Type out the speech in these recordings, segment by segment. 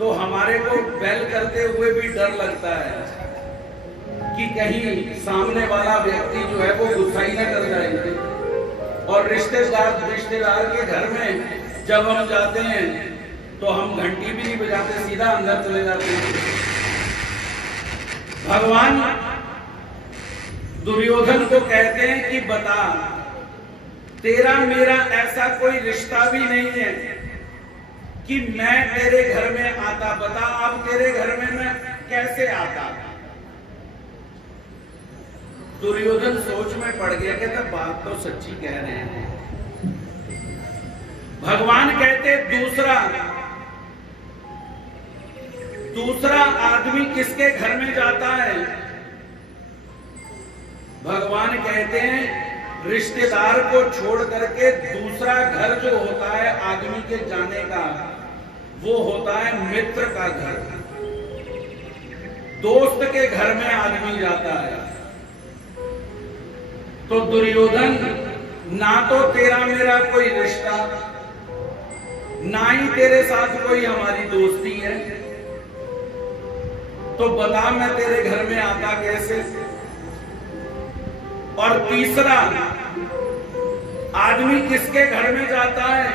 तो हमारे को बैल करते हुए भी डर लगता है कि कहीं सामने वाला व्यक्ति जो है वो गुस्सा ही न कर जाए। और रिश्तेदार के घर में जब हम जाते हैं तो हम घंटी भी नहीं बजाते, सीधा अंदर चले जाते हैं। भगवान दुर्योधन को कहते हैं कि बता, तेरा मेरा ऐसा कोई रिश्ता भी नहीं है कि मैं तेरे घर में आता, बता अब तेरे घर में मैं कैसे आता। दुर्योधन सोच में पड़ गया, कहता बात तो सच्ची कह रहे हैं। भगवान कहते दूसरा आदमी किसके घर में जाता है? भगवान कहते हैं रिश्तेदार को छोड़ करके दूसरा घर जो होता है आदमी के जाने का, वो होता है मित्र का घर। दोस्त के घर में आदमी जाता है। तो दुर्योधन, ना तो तेरा मेरा कोई रिश्ता, ना ही तेरे साथ कोई हमारी दोस्ती है, तो बता मैं तेरे घर में आता कैसे? और तीसरा आदमी किसके घर में जाता है?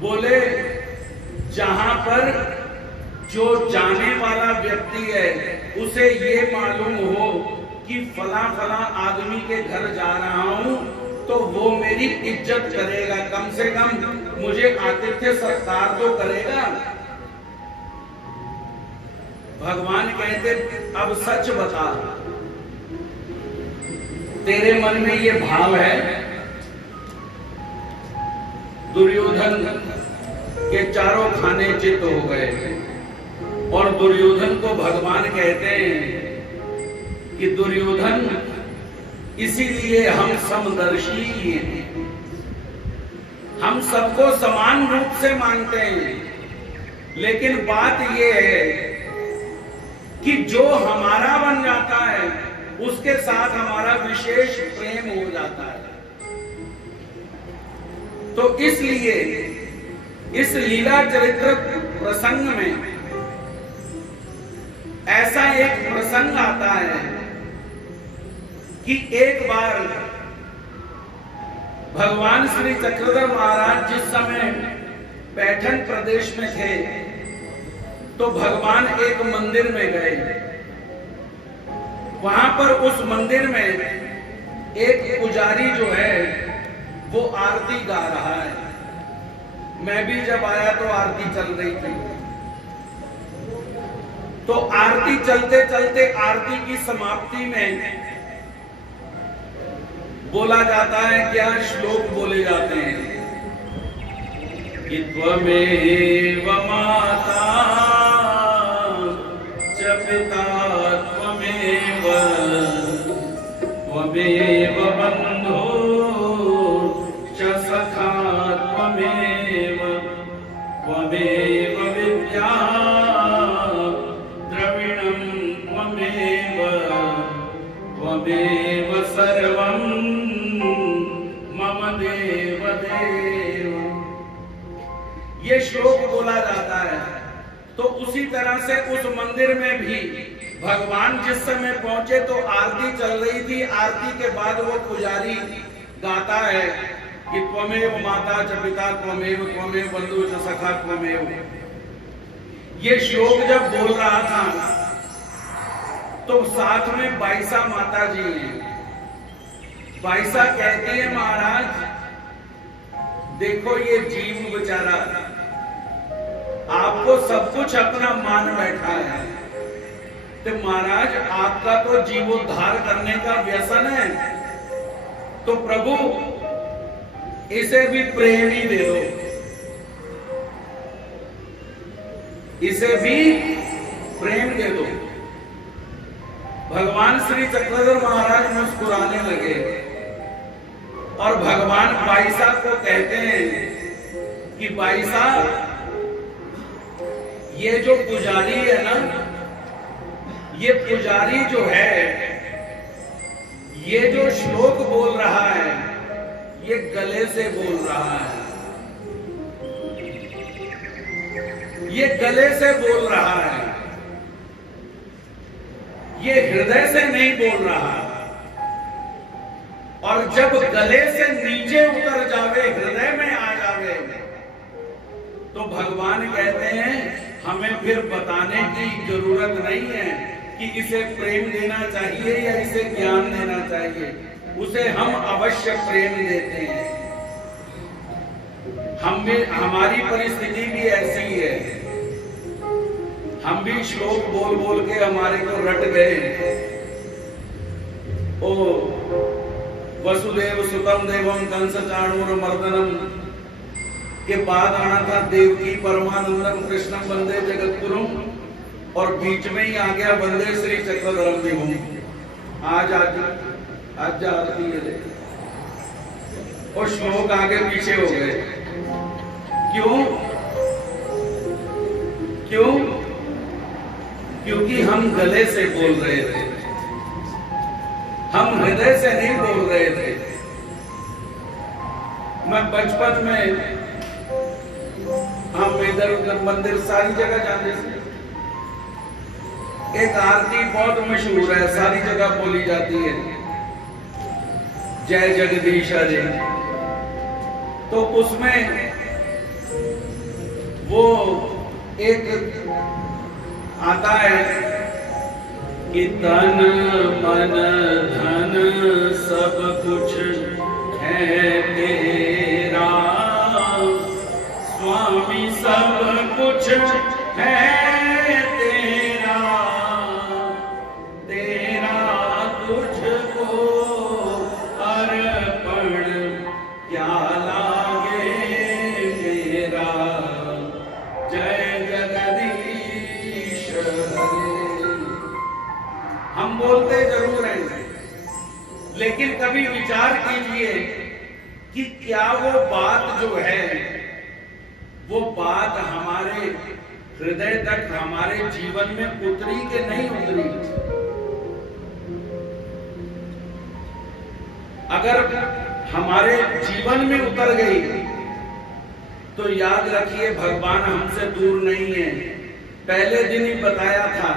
बोले जहां पर जो जाने वाला व्यक्ति है उसे ये मालूम हो कि फला फला आदमी के घर जा रहा हूं तो वो मेरी इज्जत करेगा, कम से कम मुझे आतिथ्य सत्कार तो करेगा। भगवान कहते अब सच बता, तेरे मन में ये भाव है? दुर्योधन के चारों खाने चित हो गए और दुर्योधन को भगवान कहते हैं कि दुर्योधन, इसीलिए हम समदर्शी हैं, हम सबको समान रूप से मानते हैं, लेकिन बात यह है कि जो हमारा बन जाता है उसके साथ हमारा विशेष प्रेम हो जाता है। तो इसलिए इस लीला चरित्र प्रसंग में ऐसा एक प्रसंग आता है कि एक बार भगवान श्री चक्रधर महाराज जिस समय पैठन प्रदेश में थे तो भगवान एक मंदिर में गए। वहां पर उस मंदिर में एक पुजारी जो है वो आरती गा रहा है। मैं भी जब आया तो आरती चल रही थी। तो आरती चलते चलते आरती की समाप्ति में बोला जाता है, क्या श्लोक बोले जाते हैं कि त्वमेव माता च पिता त्वमेव बंधो च सखा त्वमेव विद्या द्रविणं त्वमेव सर्वं मम देव देव। ये श्लोक बोला जाता है। तो उसी तरह से उस मंदिर में भी भगवान जिस समय पहुंचे तो आरती चल रही थी। आरती के बाद वो पुजारी गाता है कि त्वमेव माता च पिता त्वमेव बंधु च सखा त्वमेव। ये श्लोक जब बोल रहा था तो साथ में बाईसा माता जी हैं। बाईसा कहती है, महाराज देखो ये जीव बेचारा आपको सब कुछ अपना मान बैठा है, तो महाराज आपका तो जीवोद्धार करने का व्यसन है, तो प्रभु इसे भी प्रेम ही दे दो, इसे भी प्रेम दे दो। भगवान श्री चक्रधर महाराज मुस्कुराने लगे और भगवान बाईसा को कहते हैं कि बाईसा, ये जो पुजारी है ना, ये पुजारी जो है, ये जो श्लोक बोल रहा है ये गले से बोल रहा है। ये गले से बोल रहा है, ये हृदय से नहीं बोल रहा। और जब गले से नीचे उतर जावे, हृदय में आ जावे, तो भगवान कहते हैं हमें फिर बताने की जरूरत नहीं है कि इसे प्रेम देना चाहिए या इसे ज्ञान देना चाहिए, उसे हम अवश्य प्रेम देते हैं। हम भी, हमारी परिस्थिति भी ऐसी है, हम भी श्लोक बोल बोल के हमारे को रट गए। ओ वसुदेव सुतम देवम कंस चाणूर मर्दनम के बाद आना था देवकी परमानंदम कृष्णम वंदे जगतगुरुम, और बीच में ही आ गया वंदे श्री चक्रधरम विभुम। आज जा आरती है और श्लोक आगे पीछे हो गए। क्यों? क्योंकि हम गले से बोल रहे थे, हम हृदय से नहीं बोल रहे थे। मैं बचपन में हम इधर उधर मंदिर सारी जगह जाते थे, एक आरती बहुत मशहूर है, सारी जगह बोली जाती है, जय जगदीश हरे। तो उसमें वो एक आता है कि तन मन धन सब कुछ है तेरा, स्वामी सब कुछ है तेरा, तेरा तुझको अर्पण क्या लागे मेरा, जय जगदीश हरे। हम बोलते जरूर हैं, लेकिन कभी विचार कीजिए कि क्या वो बात जो है, वो बात हमारे हृदय तक, हमारे जीवन में उतरी कि नहीं उतरी। अगर हमारे जीवन में उतर गई तो याद रखिए भगवान हमसे दूर नहीं है। पहले दिन ही बताया था,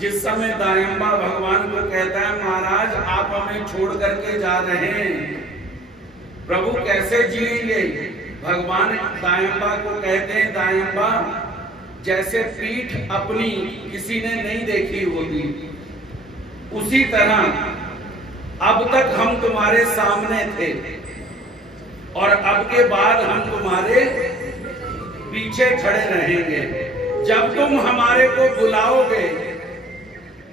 जिस समय दायंबा भगवान को कहता है महाराज आप हमें छोड़ करके जा रहे हैं, प्रभु कैसे जिएंगे? भगवान दायंबा को कहते हैं दायंबा जैसे पीठ अपनी किसी ने नहीं देखी होती, उसी तरह अब तक हम तुम्हारे सामने थे और अब के बाद हम तुम्हारे पीछे खड़े रहेंगे। जब तुम हमारे को बुलाओगे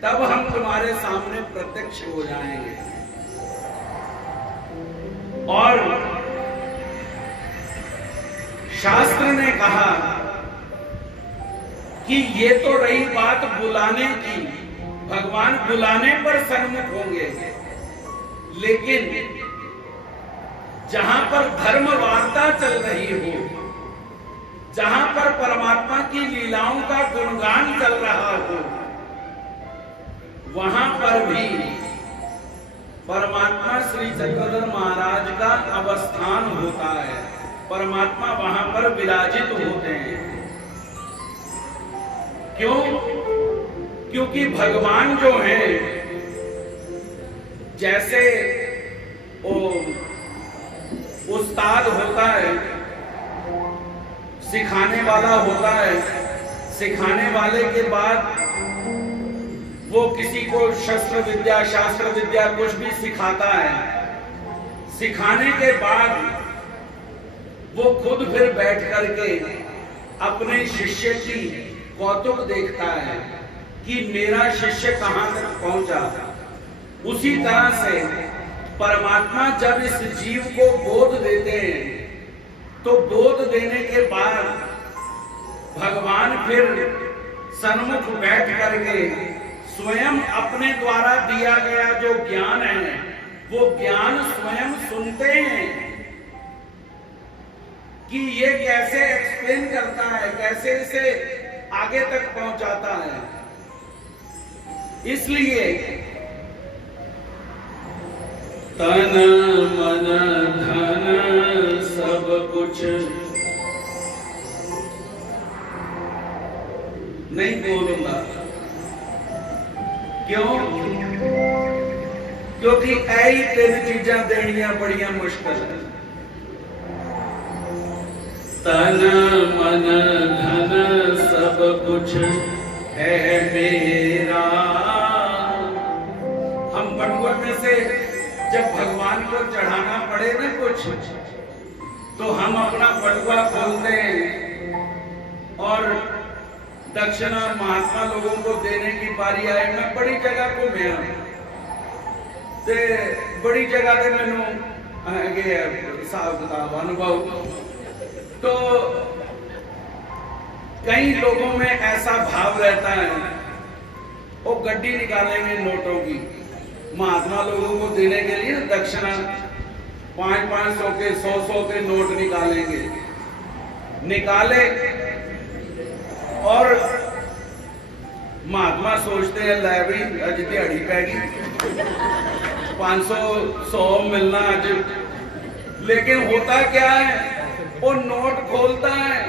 तब हम तुम्हारे सामने प्रत्यक्ष हो जाएंगे। और शास्त्र ने कहा कि ये तो रही बात बुलाने की, भगवान बुलाने पर सन्मुख होंगे, लेकिन जहां पर धर्म वार्ता चल रही हो, जहां पर परमात्मा की लीलाओं का गुणगान चल रहा हो, वहां पर भी परमात्मा श्री चक्रधर महाराज का अवस्थान होता है, परमात्मा वहां पर विराजित होते हैं। क्यों? क्योंकि भगवान जो है, जैसे उस्ताद होता है, सिखाने वाला होता है, सिखाने वाले के बाद वो किसी को शस्त्र विद्या शास्त्र विद्या कुछ भी सिखाता है, सिखाने के बाद वो खुद फिर बैठ करके अपने शिष्य की कौतुक देखता है कि मेरा शिष्य कहां तक पहुंचा। उसी तरह से परमात्मा जब इस जीव को बोध देते हैं, तो बोध देने के बाद भगवान फिर सन्मुख बैठ करके स्वयं अपने द्वारा दिया गया जो ज्ञान है, वो ज्ञान स्वयं सुनते हैं कि ये कैसे एक्सप्लेन करता है, कैसे इसे आगे तक पहुंचाता है। इसलिए तन मन धन सब कुछ नहीं बोलूंगा। क्यों? क्योंकि ऐसी 3 चीजा देनिया बड़िया मुश्किल है। तन मन धन सब कुछ है मेरा। हम बटुआ में से जब भगवान को चढ़ाना पड़े ना कुछ, तो हम अपना बटुआ खोलते हैं और दक्षिणा महात्मा लोगों को देने की बारी आए। मैं बड़ी जगह को गया ते बड़ी जगह से मैनू हिसाब किताब अनुभव। तो कई लोगों में ऐसा भाव रहता है, वो गड्डी निकालेंगे नोटों की महात्मा लोगों को देने के लिए, दक्षिणा 500-500 के 100-100 के नोट निकालेंगे। निकाले और महात्मा सोचते हैं लै भी अज दिहाड़ी पैगी 500-100 मिलना अज। लेकिन होता क्या है, वो नोट खोलता है,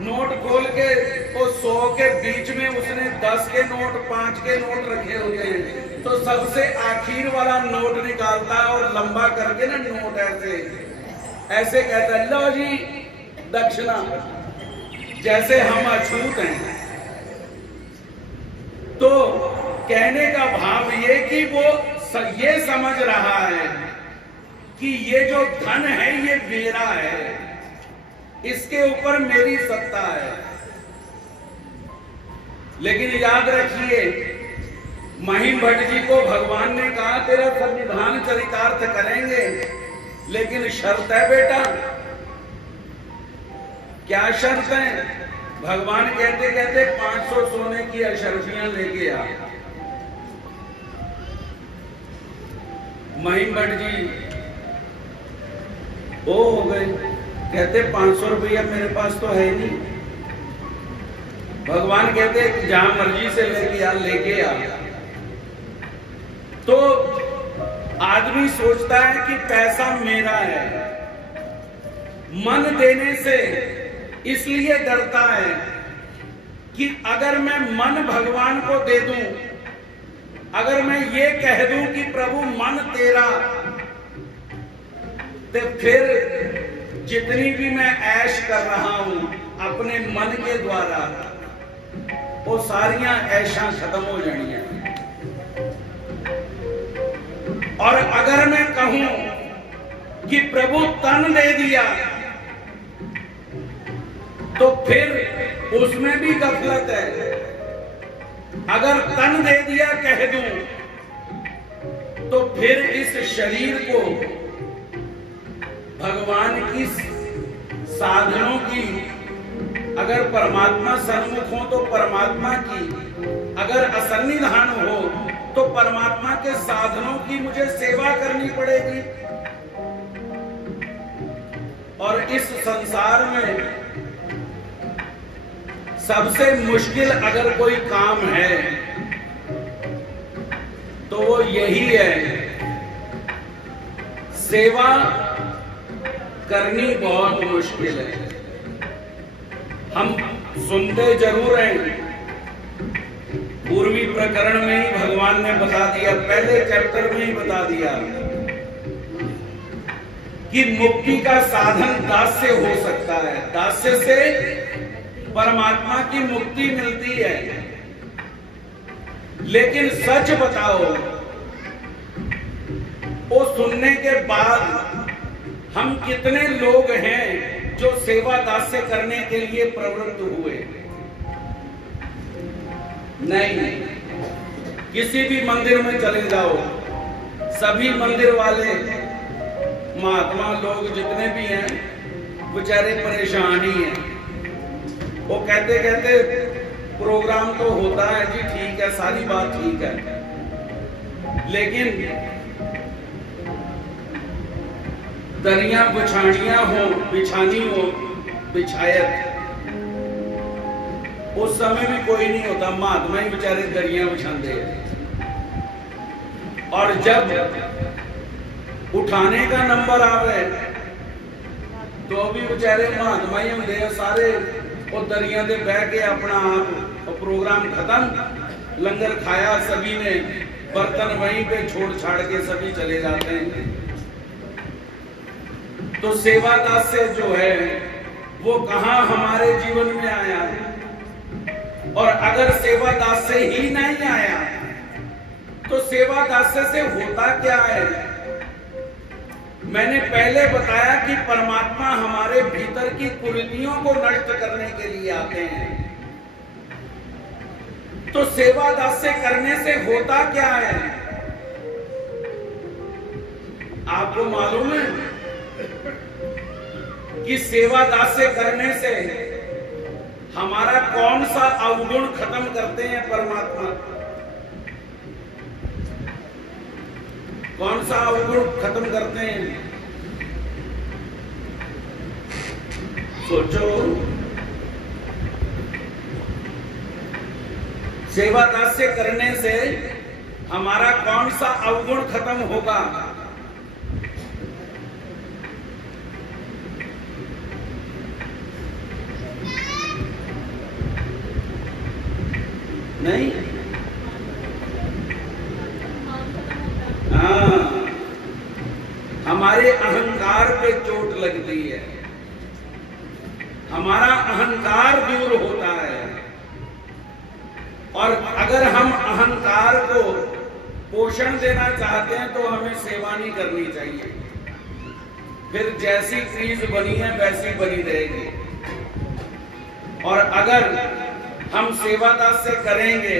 नोट खोल के वो 100 के बीच में उसने 10 के नोट 5 के नोट रखे होते हैं। तो सबसे आखिर वाला नोट निकालता है और लंबा करके ना नोट ऐसे ऐसे कहता है, लो जी दक्षिणा। जैसे हम अछूत हैं। तो कहने का भाव ये कि वो ये समझ रहा है कि ये जो धन है ये मेरा है, इसके ऊपर मेरी सत्ता है। लेकिन याद रखिए, महिम भट्ट जी को भगवान ने कहा तेरा संविधान चरितार्थ करेंगे, लेकिन शर्त है बेटा। क्या शर्त है? भगवान कहते कहते 500 सोने की अशर्फियां लेके आ। महिम भट्ट जी वो हो गए, कहते 500 रुपया मेरे पास तो है नहीं। भगवान कहते जहां मर्जी से लेके आ। तो आदमी सोचता है कि पैसा मेरा है, मन देने से इसलिए डरता है कि अगर मैं मन भगवान को दे दूं, अगर मैं ये कह दूं कि प्रभु मन तेरा, तो फिर जितनी भी मैं ऐश कर रहा हूं अपने मन के द्वारा, वो सारियां ऐशा खत्म हो जानी है। और अगर मैं कहूं कि प्रभु तन दे दिया, तो फिर उसमें भी गफलत है। अगर तन दे दिया कह दूं, तो फिर इस शरीर को भगवान की साधनों की, अगर परमात्मा सन्मुख हो तो परमात्मा की, अगर असन्निधान हो तो परमात्मा के साधनों की मुझे सेवा करनी पड़ेगी। और इस संसार में सबसे मुश्किल अगर कोई काम है तो वो यही है, सेवा करनी बहुत मुश्किल है। हम सुनते जरूर हैं, पूर्वी प्रकरण में ही भगवान ने बता दिया, पहले चैप्टर में ही बता दिया कि मुक्ति का साधन दास्य हो सकता है। दास्य से परमात्मा की मुक्ति मिलती है। लेकिन सच बताओ, वो सुनने के बाद हम कितने लोग हैं जो सेवा दास्य करने के लिए प्रवृत्त हुए? नहीं। किसी भी मंदिर में चले जाओ, सभी मंदिर वाले महात्मा लोग जितने भी हैं बेचारे परेशान ही हैं। वो कहते कहते प्रोग्राम तो होता है जी, ठीक है, सारी बात ठीक है, लेकिन दरियां बिछानी हो बिछायत, उस समय भी कोई नहीं होता, महात्मा ही बेचारे दरियां बिछाते हैं। और जब उठाने का नंबर आवे तो भी बेचारे महात्मा ही होंगे, सारे वो दरिया दे बह के अपना आप और प्रोग्राम खत्म, लंगर खाया सभी ने, बर्तन वहीं पे छोड़ छाड़ के सभी चले जाते हैं। तो सेवादास से जो है वो कहां हमारे जीवन में आया, और अगर सेवादास से ही नहीं आया तो सेवादास से होता क्या है? मैंने पहले बताया कि परमात्मा हमारे भीतर की कुरीतियों को नष्ट करने के लिए आते हैं। तो सेवादास से करने से होता क्या है? आपको मालूम है कि सेवादास से करने से हमारा कौन सा अवगुण खत्म करते हैं परमात्मा? कौन सा अवगुण खत्म करते हैं? सोचो। सेवादास से करने से हमारा कौन सा अवगुण खत्म होगा? नहीं? हाँ, हमारे अहंकार पे चोट लगती है, हमारा अहंकार दूर होता है। और अगर हम अहंकार को पोषण देना चाहते हैं तो हमें सेवा नहीं करनी चाहिए, फिर जैसी क्रीज बनी है वैसी बनी रहेगी। और अगर हम सेवादास से करेंगे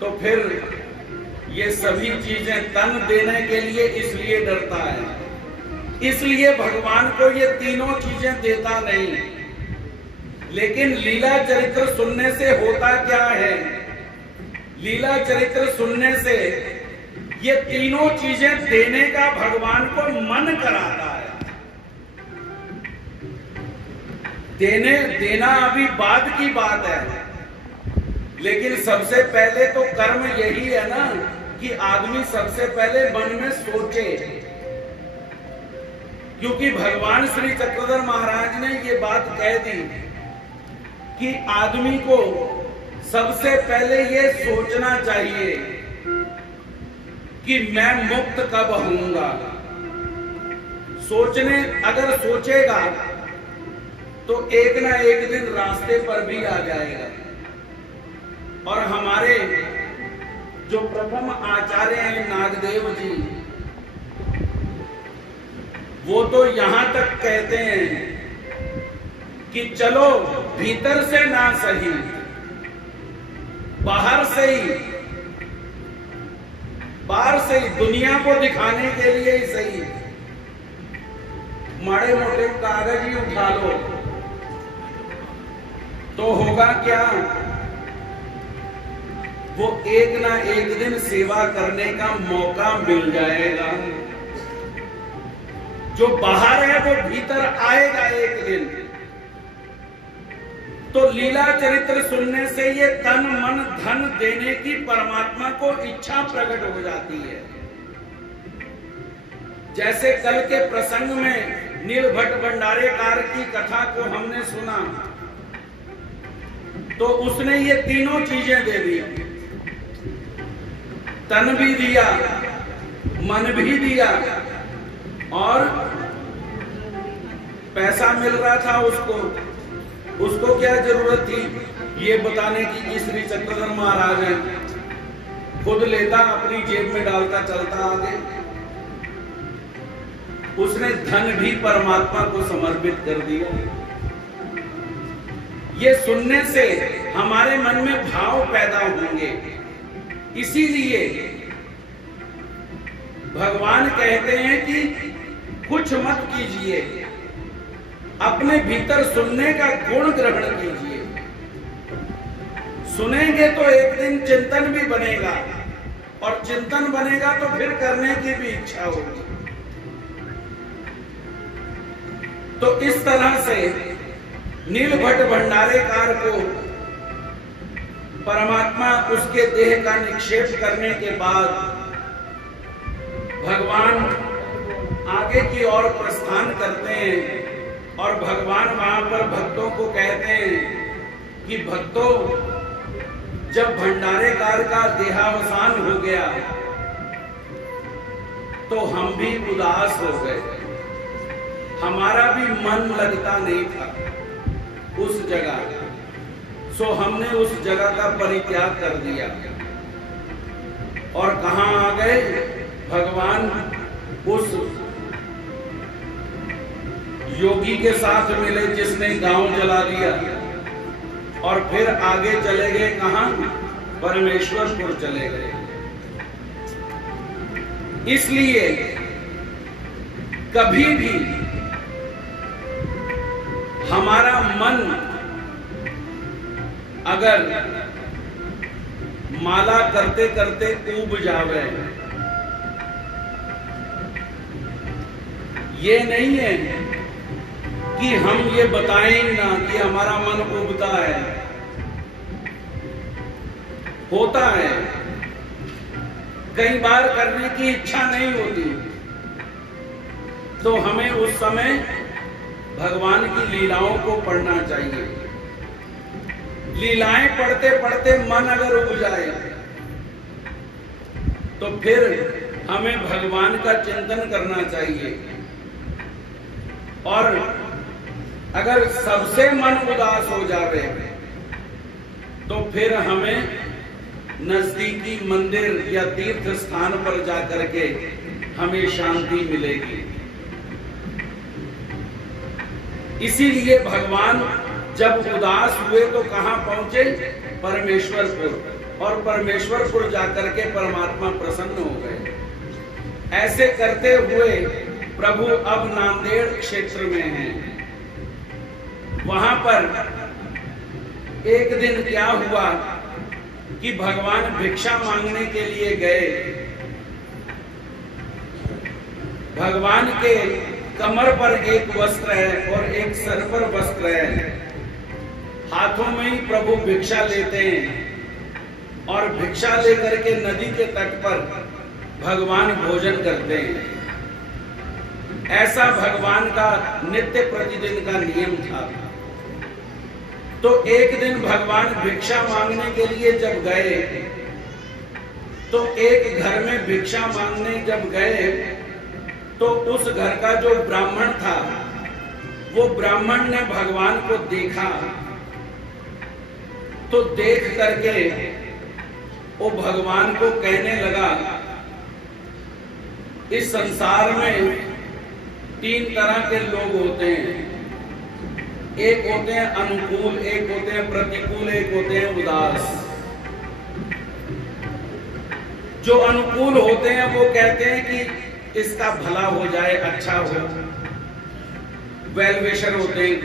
तो फिर ये सभी चीजें तन देने के लिए इसलिए डरता है, इसलिए भगवान को ये तीनों चीजें देता नहीं। लेकिन लीला चरित्र सुनने से होता क्या है? लीला चरित्र सुनने से ये तीनों चीजें देने का भगवान को मन कराता है। देना अभी बाद की बात है, लेकिन सबसे पहले तो कर्म यही है ना कि आदमी सबसे पहले मन में सोचे। क्योंकि भगवान श्री चक्रधर महाराज ने ये बात कह दी कि आदमी को सबसे पहले ये सोचना चाहिए कि मैं मुक्त कब होऊंगा। अगर सोचेगा तो एक ना एक दिन रास्ते पर भी आ जाएगा। और हमारे जो प्रथम आचार्य हैं नागदेव जी, वो तो यहां तक कहते हैं कि चलो भीतर से ना सही, बाहर से ही दुनिया को दिखाने के लिए ही सही, माड़े मोटे कागज ही उठा लो तो होगा क्या? वो एक ना एक दिन सेवा करने का मौका मिल जाएगा। जो बाहर है वो भीतर आएगा एक दिन। तो लीला चरित्र सुनने से ये तन मन धन देने की परमात्मा को इच्छा प्रकट हो जाती है। जैसे कल के प्रसंग में नीलभट्ट भंडारेकार की कथा को हमने सुना, तो उसने ये तीनों चीजें दे दी, तन भी दिया, मन भी दिया, और पैसा मिल रहा था उसको क्या जरूरत थी ये बताने की कि श्री चक्रधर महाराज है? खुद लेता, अपनी जेब में डालता, चलता आगे। उसने धन भी परमात्मा को समर्पित कर दिया। ये सुनने से हमारे मन में भाव पैदा होंगे। इसीलिए भगवान कहते हैं कि कुछ मत कीजिए, अपने भीतर सुनने का गुण ग्रहण कीजिए। सुनेंगे तो एक दिन चिंतन भी बनेगा, और चिंतन बनेगा तो फिर करने की भी इच्छा होगी। तो इस तरह से नीलभट्ट भंडारेकार को परमात्मा उसके देह का निक्षेप करने के बाद भगवान आगे की ओर प्रस्थान करते हैं, और भगवान वहां पर भक्तों को कहते हैं कि भक्तों, जब भंडारेकार का देहावसान हो गया तो हम भी उदास हो गए, हमारा भी मन लगता नहीं था उस जगह। सो हमने उस जगह का परित्याग कर दिया और कहां आ गए? भगवान उस योगी के साथ मिले जिसने गांव जला दिया, और फिर आगे चले गए कहां? परमेश्वरपुर चले गए। इसलिए कभी भी हमारा मन अगर माला करते करते ऊब जावे, ये नहीं है कि हम ये बताएं ना कि हमारा मन उबता है, होता है। कई बार करने की इच्छा नहीं होती, तो हमें उस समय भगवान की लीलाओं को पढ़ना चाहिए। लीलाएं पढ़ते पढ़ते मन अगर उब जाए तो फिर हमें भगवान का चिंतन करना चाहिए। और अगर सबसे मन उदास हो जावे तो फिर हमें नजदीकी मंदिर या तीर्थ स्थान पर जाकर के हमें शांति मिलेगी। इसीलिए भगवान जब उदास हुए तो कहां पहुंचे? परमेश्वरपुर, और परमेश्वरपुर जाकर के परमात्मा प्रसन्न हो गए। ऐसे करते हुए प्रभु अब नांदेड़ क्षेत्र में हैं। वहां पर एक दिन क्या हुआ कि भगवान भिक्षा मांगने के लिए गए। भगवान के कमर पर एक वस्त्र है और एक सर पर वस्त्र है। हाथों में ही प्रभु भिक्षा लेते हैं और भिक्षा लेकर के नदी के तट पर भगवान भोजन करते हैं। ऐसा भगवान का नित्य प्रतिदिन का नियम था। तो एक दिन भगवान भिक्षा मांगने के लिए जब गए तो एक घर में भिक्षा मांगने जब गए तो उस घर का जो ब्राह्मण था वो ब्राह्मण ने भगवान को देखा। तो देख करके वो भगवान को कहने लगा, इस संसार में 3 तरह के लोग होते हैं। एक होते हैं अनुकूल, एक होते हैं प्रतिकूल, एक होते हैं उदास। जो अनुकूल होते हैं वो कहते हैं कि इसका भला हो जाए, अच्छा हो, वेल विशर होते हैं।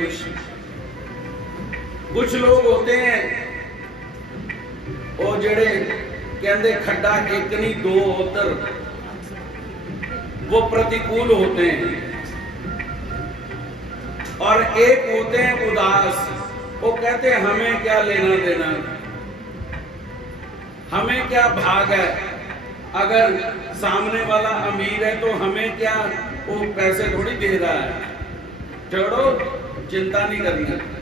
कुछ लोग होते हैं वो जेड़े कहते खड्डा एक नहीं दो उतर, वो प्रतिकूल होते हैं। और एक होते हैं उदास, वो कहते हैं हमें क्या लेना देना, हमें क्या भाग है, अगर सामने वाला अमीर है तो हमें क्या, वो पैसे थोड़ी दे रहा है, छोड़ो, चिंता नहीं करनी।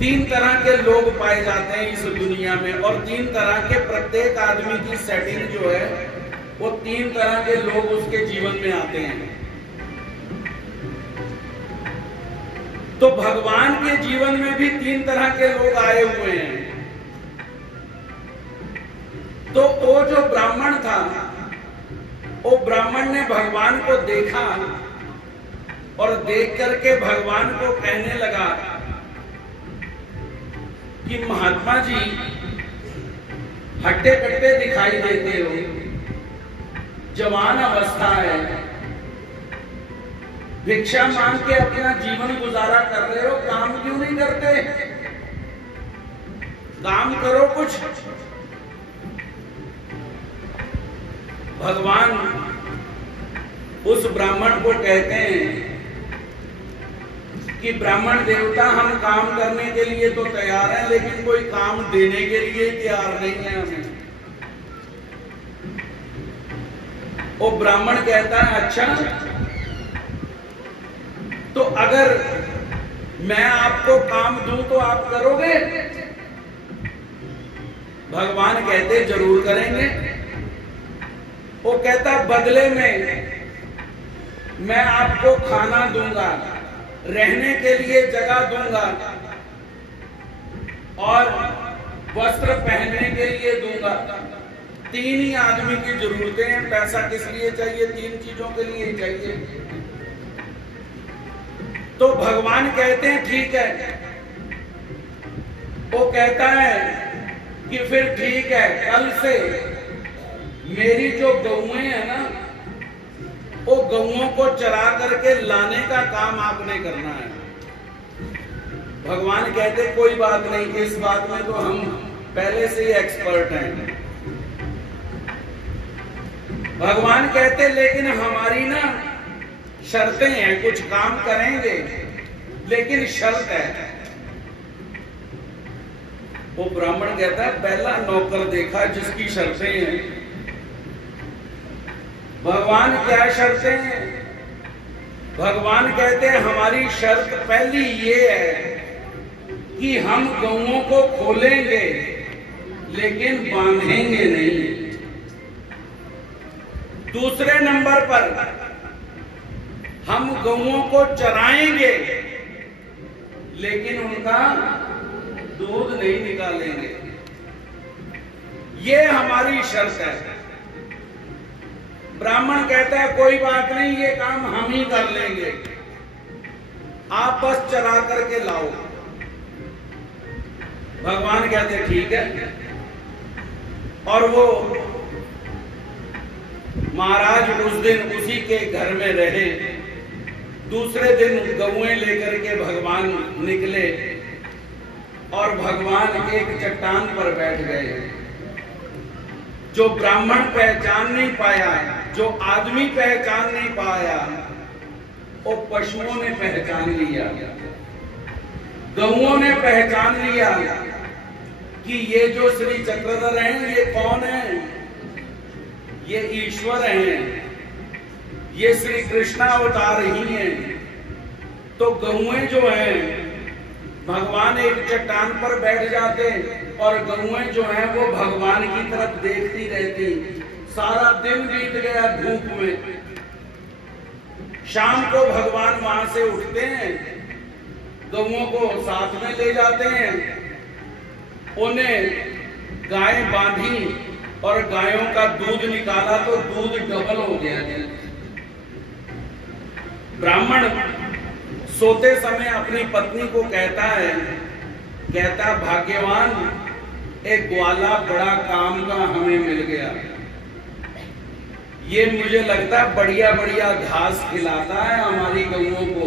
3 तरह के लोग पाए जाते हैं इस दुनिया में, और 3 तरह के प्रत्येक आदमी की सेटिंग जो है वो 3 तरह के लोग उसके जीवन में आते हैं। तो भगवान के जीवन में भी 3 तरह के लोग आए हुए हैं। तो वो जो ब्राह्मण था, वो ब्राह्मण ने भगवान को देखा और देख करके भगवान को कहने लगा कि महात्मा जी हट्टे कट्टे दिखाई देते हो, जवान अवस्था है, भिक्षा मांग के अपना जीवन गुजारा कर रहे हो, काम क्यों नहीं करते? काम करो कुछ। भगवान उस ब्राह्मण को कहते हैं कि ब्राह्मण देवता, हम काम करने के लिए तो तैयार हैं, लेकिन कोई काम देने के लिए तैयार नहीं है हमें। वो ब्राह्मण कहता है, अच्छा तो अगर मैं आपको काम दूं तो आप करोगे? भगवान कहते जरूर करेंगे। वो कहता बदले में मैं आपको खाना दूंगा, रहने के लिए जगह दूंगा और वस्त्र पहनने के लिए दूंगा। 3 ही आदमी की जरूरतें हैं, पैसा किस लिए चाहिए? 3 चीजों के लिए चाहिए। तो भगवान कहते हैं ठीक है। वो कहता है कि फिर ठीक है, कल से मेरी जो गौएं हैं ना, वो गौओं को चरा करके लाने का काम आपने करना है। भगवान कहते कोई बात नहीं, इस बात में तो हम पहले से ही एक्सपर्ट हैं। भगवान कहते लेकिन हमारी ना शर्तें हैं, कुछ काम करेंगे लेकिन शर्त है। वो ब्राह्मण कहता है पहला नौकर देखा जिसकी शर्तें हैं। भगवान क्या शर्तें हैं? भगवान कहते हैं हमारी शर्त पहली ये है कि हम गौओं को खोलेंगे लेकिन बांधेंगे नहीं। दूसरे नंबर पर हम गौओं को चराएंगे लेकिन उनका दूध नहीं निकालेंगे। ये हमारी शर्त है। ब्राह्मण कहता है कोई बात नहीं, ये काम हम ही कर लेंगे, आप बस चरा करके लाओ। भगवान कहते ठीक है। और वो महाराज उस दिन उसी के घर में रहे। दूसरे दिन गौएं लेकर के भगवान निकले और भगवान एक चट्टान पर बैठ गए। जो ब्राह्मण पहचान नहीं पाया, जो आदमी पहचान नहीं पाया, वो पशुओं ने पहचान लिया, गौओं ने पहचान लिया कि ये जो श्री चक्रधर हैं ये कौन है? ये ईश्वर हैं, ये श्री कृष्ण अवतार ही हैं। तो गौएं जो हैं, भगवान एक चट्टान पर बैठ जाते और गौएं जो हैं वो भगवान की तरफ देखती रहती। सारा दिन बीत गया धूप में। शाम को भगवान वहां से उठते हैं, गौओं को साथ में ले जाते हैं, उन्हें गाय बांधी और गायों का दूध निकाला तो दूध डबल हो गया। ब्राह्मण सोते समय अपनी पत्नी को कहता भाग्यवान, एक ग्वाला बड़ा काम का हमें मिल गया। ये मुझे लगता है बढ़िया बढ़िया घास खिलाता है हमारी गौओं को,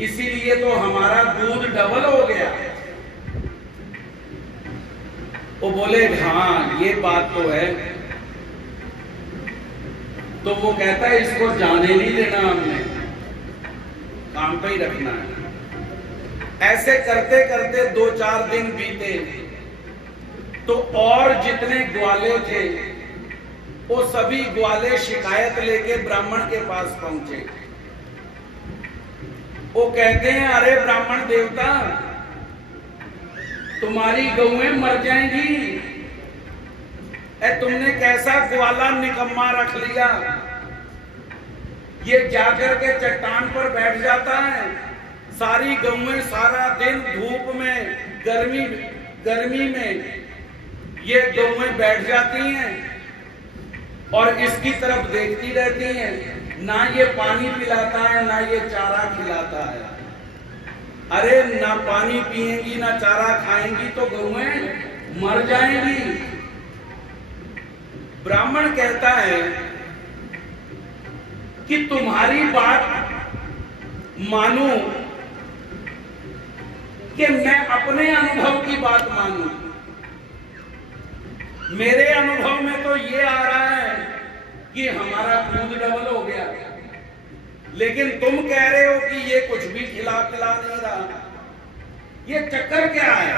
इसीलिए तो हमारा दूध डबल हो गया। वो बोले हाँ ये बात तो है। तो वो कहता है इसको जाने नहीं देना, हमने काम पे ही रखना है। ऐसे करते करते 2-4 दिन बीते तो और जितने ग्वाले थे वो सभी ग्वाले शिकायत लेके ब्राह्मण के पास पहुंचे। वो कहते हैं अरे ब्राह्मण देवता, तुम्हारी गौएं मर जाएंगी। तुमने कैसा ग्वाला निकम्मा रख लिया, ये जाकर के चट्टान पर बैठ जाता है। सारी गौएं सारा दिन धूप में, गर्मी में ये गौएं बैठ जाती हैं और इसकी तरफ देखती रहती हैं। ना ये पानी पिलाता है ना ये चारा खिलाता है। अरे ना पानी पिएंगी ना चारा खाएंगी तो गौएं मर जाएंगी। ब्राह्मण कहता है कि तुम्हारी बात मानूं कि मैं अपने अनुभव की बात मानूं। मेरे अनुभव में तो ये आ रहा है कि हमारा दूध डबल हो गया, लेकिन तुम कह रहे हो कि ये कुछ भी खिला पिला नहीं रहा। ये चक्कर क्या है?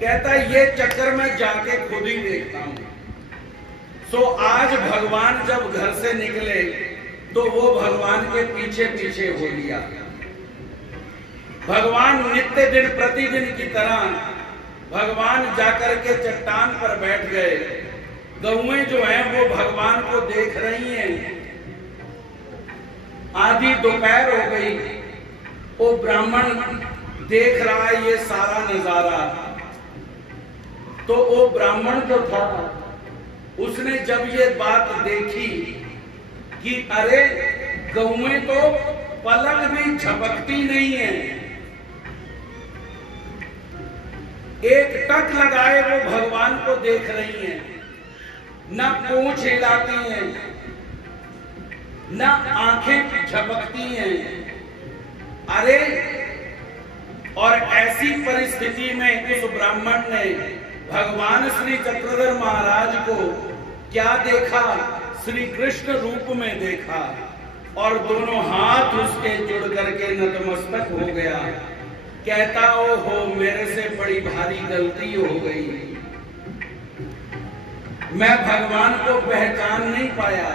कहता है ये चक्कर मैं जाके खुद ही देखता हूं। सो आज भगवान जब घर से निकले तो वो भगवान के पीछे पीछे हो लिया। भगवान नित्य दिन प्रतिदिन की तरह भगवान जाकर के चट्टान पर बैठ गए। गौएं जो हैं वो भगवान को देख रही हैं। आधी दोपहर हो गई, वो ब्राह्मण देख रहा है ये सारा नजारा। तो वो ब्राह्मण जो था उसने जब ये बात देखी कि अरे गौएं तो पलक भी झपकती नहीं है, एक टक लगाए वो भगवान को देख रही हैं, न पूंछ हिलाती हैं, न आंखें झपकती हैं। अरे और ऐसी परिस्थिति में उस ब्राह्मण ने भगवान श्री चक्रधर महाराज को क्या देखा? श्री कृष्ण रूप में देखा और दोनों हाथ उसके जुड़ करके नतमस्तक हो गया। कहता ओहो मेरे से बड़ी भारी गलती हो गई, मैं भगवान को पहचान नहीं पाया।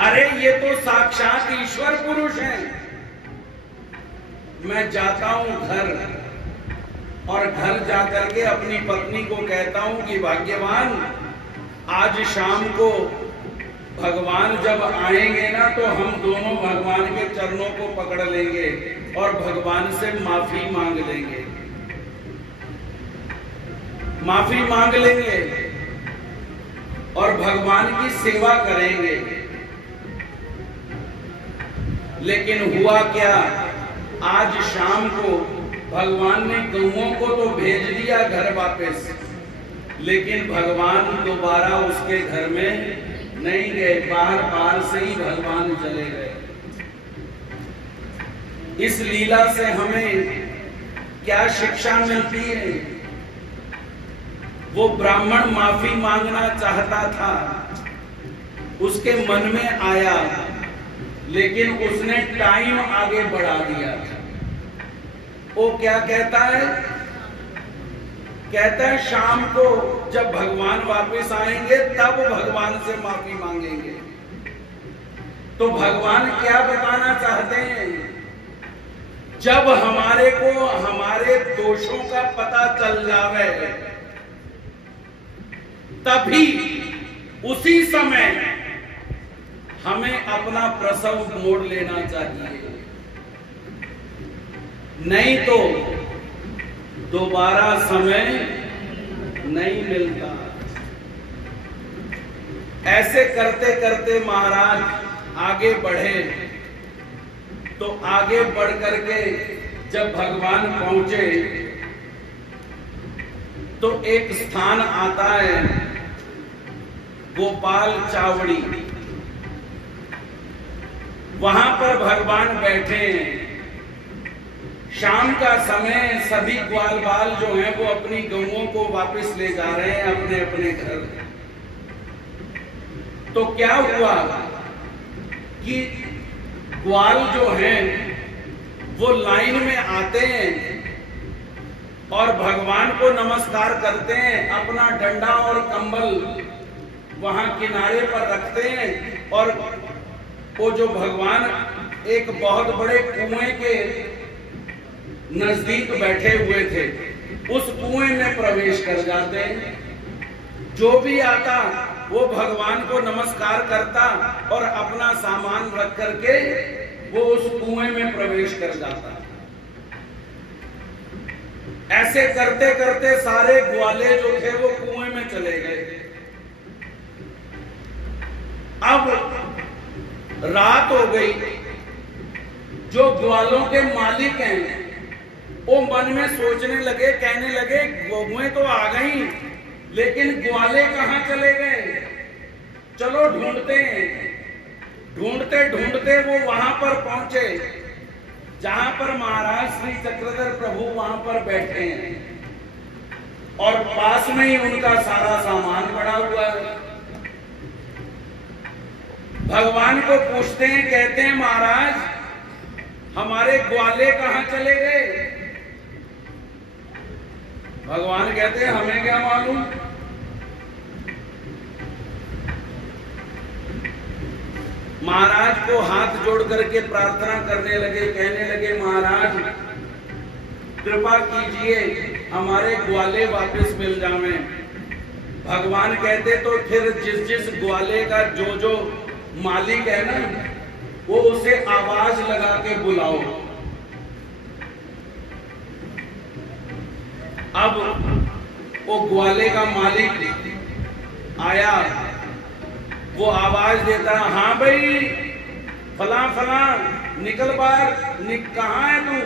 अरे ये तो साक्षात ईश्वर पुरुष हैं। मैं जाता हूं घर और घर जाकर के अपनी पत्नी को कहता हूं कि भाग्यवान आज शाम को भगवान जब आएंगे ना तो हम दोनों भगवान के चरणों को पकड़ लेंगे और भगवान से माफी मांग लेंगे, माफी मांग लेंगे और भगवान की सेवा करेंगे। लेकिन हुआ क्या? आज शाम को भगवान ने गौओं को तो भेज दिया घर वापस, लेकिन भगवान दोबारा उसके घर में नहीं गए, बाहर से ही भगवान चले गए। इस लीला से हमें क्या शिक्षा मिलती है? वो ब्राह्मण माफी मांगना चाहता था, उसके मन में आया, लेकिन उसने टाइम आगे बढ़ा दिया। वो क्या कहता है? कहता है शाम को जब भगवान वापस आएंगे तब भगवान से माफी मांगेंगे। तो भगवान क्या बताना चाहते हैं? जब हमारे को हमारे दोषों का पता चल जावे तभी उसी समय हमें अपना प्रसव मोड़ लेना चाहिए, नहीं तो दोबारा समय नहीं मिलता। ऐसे करते करते महाराज आगे बढ़े, तो आगे बढ़ करके जब भगवान पहुंचे तो एक स्थान आता है गोपाल चावड़ी, वहां पर भगवान बैठे हैं। शाम का समय, सभी ग्वाल बाल जो हैं वो अपनी गौओं को वापस ले जा रहे हैं अपने अपने घर। तो क्या हुआ कि ग्वाल जो हैं वो लाइन में आते हैं और भगवान को नमस्कार करते हैं, अपना डंडा और कंबल वहां किनारे पर रखते हैं और वो जो भगवान एक बहुत बड़े कुएं के नजदीक बैठे हुए थे उस कुएं में प्रवेश कर जाते हैं। जो भी आता वो भगवान को नमस्कार करता और अपना सामान रख करके वो उस कुएं में प्रवेश कर जाता। ऐसे करते करते सारे ग्वाले जो थे वो कुएं में चले गए। अब रात हो गई। जो ग्वालों के मालिक हैं वो मन में सोचने लगे, कहने लगे गौएं तो आ गई लेकिन ग्वाले कहां चले गए, चलो ढूंढते हैं। ढूंढते ढूंढते वो वहां पर पहुंचे जहां पर महाराज श्री चक्रधर प्रभु वहां पर बैठे हैं और पास में ही उनका सारा सामान पड़ा हुआ है। भगवान को पूछते हैं, कहते हैं महाराज हमारे ग्वाले कहां चले गए? भगवान कहते हैं हमें क्या मालूम, महाराज को हाथ जोड़ करके प्रार्थना करने लगे, कहने लगे महाराज कृपा कीजिए हमारे ग्वाले वापस मिल जावे। भगवान कहते तो फिर जिस जिस ग्वाले का जो जो मालिक है ना, वो उसे आवाज लगा के बुलाओ। अब वो ग्वाले का मालिक आया, वो आवाज देता, हाँ भाई फला फला निकल बाहर, कहाँ है तू?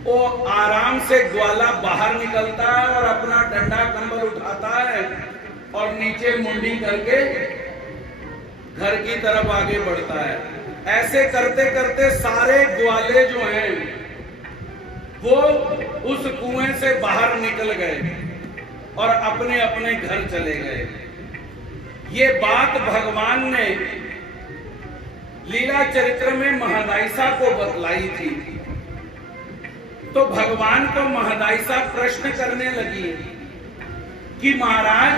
वो आराम से ग्वाला बाहर निकलता है और अपना डंडा कंबल उठाता है और नीचे मुंडी करके घर की तरफ आगे बढ़ता है। ऐसे करते करते सारे ग्वाले जो हैं वो उस कुएं से बाहर निकल गए और अपने अपने घर चले गए। ये बात भगवान ने लीला चरित्र में महदाइसा को बतलाई थी। तो भगवान को महदाइसा प्रश्न करने लगी कि महाराज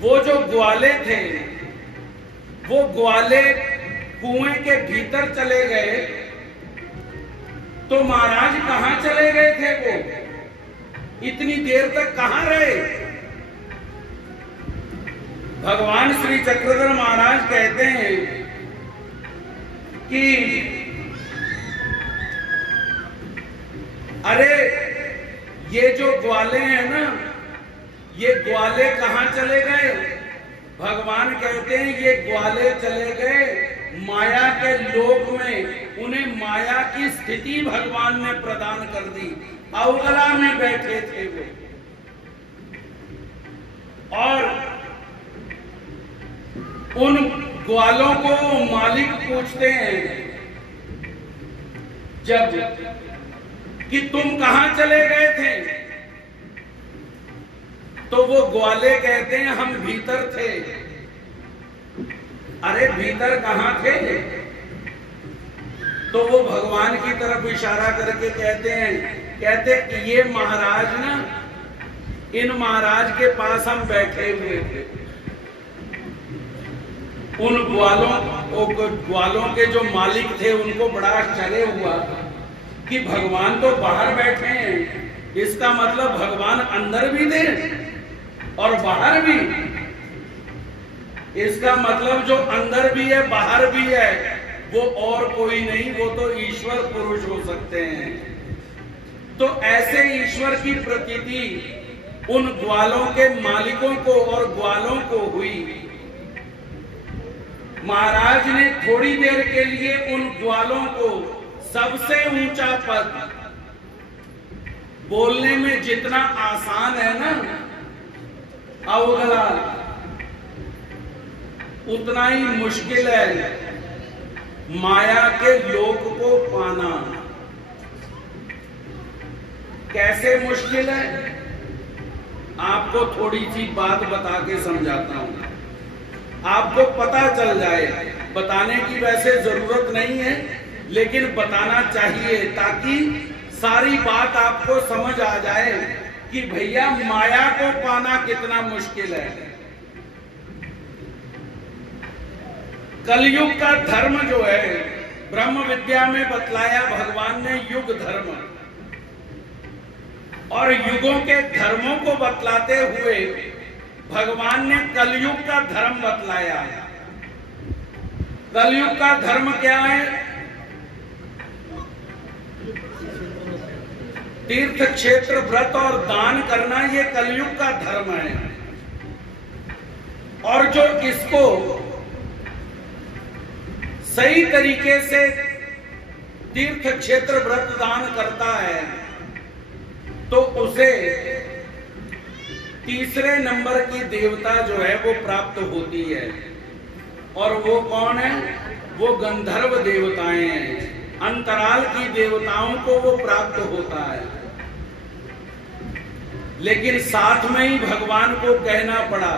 वो जो ग्वाले थे, वो ग्वाले कुएं के भीतर चले गए, तो महाराज कहां चले गए थे? वो इतनी देर तक कहां रहे? भगवान श्री चक्रधर महाराज कहते हैं कि अरे ये जो ग्वाले हैं ना, ये ग्वाले कहां चले गए? भगवान कहते हैं ये ग्वाले चले गए माया के लोक में। उन्हें माया की स्थिति भगवान ने प्रदान कर दी, अवगला में बैठे थे वो। और उन ग्वालों को मालिक पूछते हैं जब कि तुम कहां चले गए थे, तो वो ग्वाले कहते हैं हम भीतर थे। अरे भीतर कहां थे? तो वो भगवान की तरफ इशारा करके कहते कि ये महाराज ना, इन महाराज के पास हम बैठे हुए थे। उन ग्वालों के जो मालिक थे उनको बड़ा आश्चर्य हुआ कि भगवान तो बाहर बैठे हैं, इसका मतलब भगवान अंदर भी थे और बाहर भी। इसका मतलब जो अंदर भी है बाहर भी है वो और कोई नहीं, वो तो ईश्वर पुरुष हो सकते हैं। तो ऐसे ईश्वर की प्रतीति उन ग्वालों के मालिकों को और ग्वालों को हुई। महाराज ने थोड़ी देर के लिए उन ग्वालों को सबसे ऊंचा पद, बोलने में जितना आसान है ना अवगला, उतना ही मुश्किल है माया के लोक को पाना। कैसे मुश्किल है? आपको थोड़ी सी बात बता के समझाता हूं, आपको पता चल जाए। बताने की वैसे जरूरत नहीं है, लेकिन बताना चाहिए ताकि सारी बात आपको समझ आ जाए कि भैया माया को पाना कितना मुश्किल है। कलयुग का धर्म जो है ब्रह्म विद्या में बतलाया भगवान ने युग धर्म, और युगों के धर्मों को बतलाते हुए भगवान ने कलयुग का धर्म बतलाया। कलयुग का धर्म क्या है? तीर्थ क्षेत्र व्रत और दान करना, ये कलयुग का धर्म है। और जो इसको सही तरीके से तीर्थ क्षेत्र व्रत दान करता है तो उसे तीसरे नंबर की देवता जो है वो प्राप्त होती है। और वो कौन है? वो गंधर्व देवताएं हैं। अंतराल की देवताओं को वो प्राप्त होता है। लेकिन साथ में ही भगवान को कहना पड़ा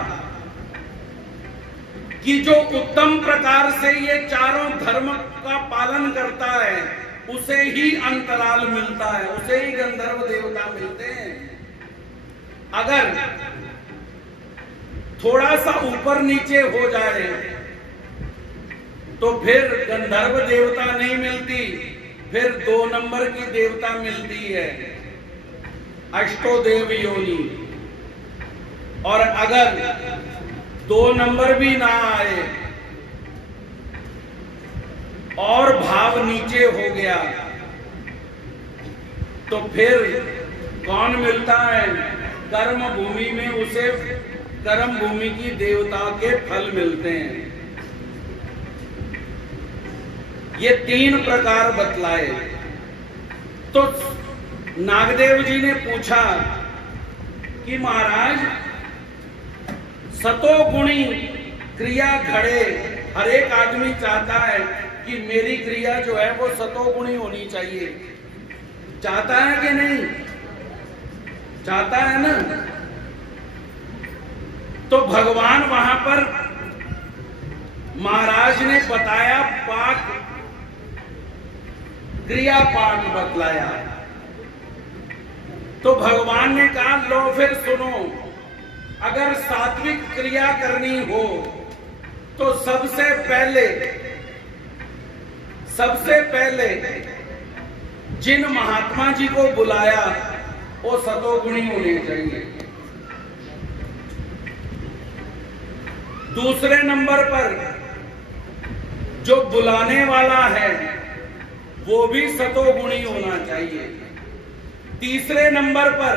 कि जो उत्तम प्रकार से ये चारों धर्म का पालन करता है उसे ही अंतराल मिलता है, उसे ही गंधर्व देवता मिलते हैं। अगर थोड़ा सा ऊपर नीचे हो जाए तो फिर गंधर्व देवता नहीं मिलती, फिर 2 नंबर की देवता मिलती है, अष्टोदेव योनि। और अगर 2 नंबर भी ना आए और भाव नीचे हो गया तो फिर कौन मिलता है? कर्म भूमि में उसे कर्म भूमि की देवता के फल मिलते हैं। ये 3 प्रकार बतलाए। तो नागदेव जी ने पूछा कि महाराज सतोगुणी क्रिया घड़े, हर एक आदमी चाहता है कि मेरी क्रिया जो है वो सतोगुणी होनी चाहिए, चाहता है कि नहीं? चाहता है ना। तो भगवान वहां पर महाराज ने बताया, पाक क्रिया पाठ बतलाया। तो भगवान ने कहा लो फिर सुनो, अगर सात्विक क्रिया करनी हो तो सबसे पहले जिन महात्मा जी को बुलाया वो सतोगुणी होने चाहिए। दूसरे नंबर पर जो बुलाने वाला है वो भी सतोगुणी होना चाहिए। तीसरे नंबर पर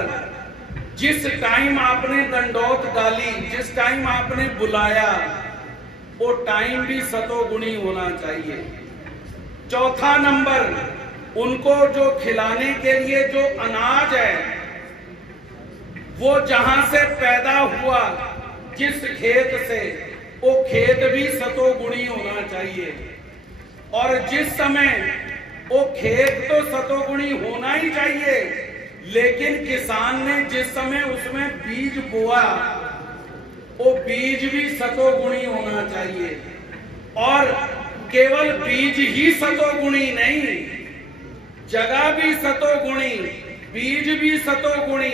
जिस टाइम आपने दंडौत डाली, जिस टाइम आपने बुलाया, वो टाइम भी सतोगुणी होना चाहिए। चौथा नंबर, उनको जो खिलाने के लिए जो अनाज है वो जहां से पैदा हुआ, जिस खेत से, वो खेत भी सतोगुणी होना चाहिए। और जिस समय वो खेत तो सतोगुणी होना ही चाहिए, लेकिन किसान ने जिस समय उसमें बीज बोया वो बीज भी सतोगुणी होना चाहिए। और केवल बीज ही सतोगुणी नहीं, जगह भी सतोगुणी, बीज भी सतोगुणी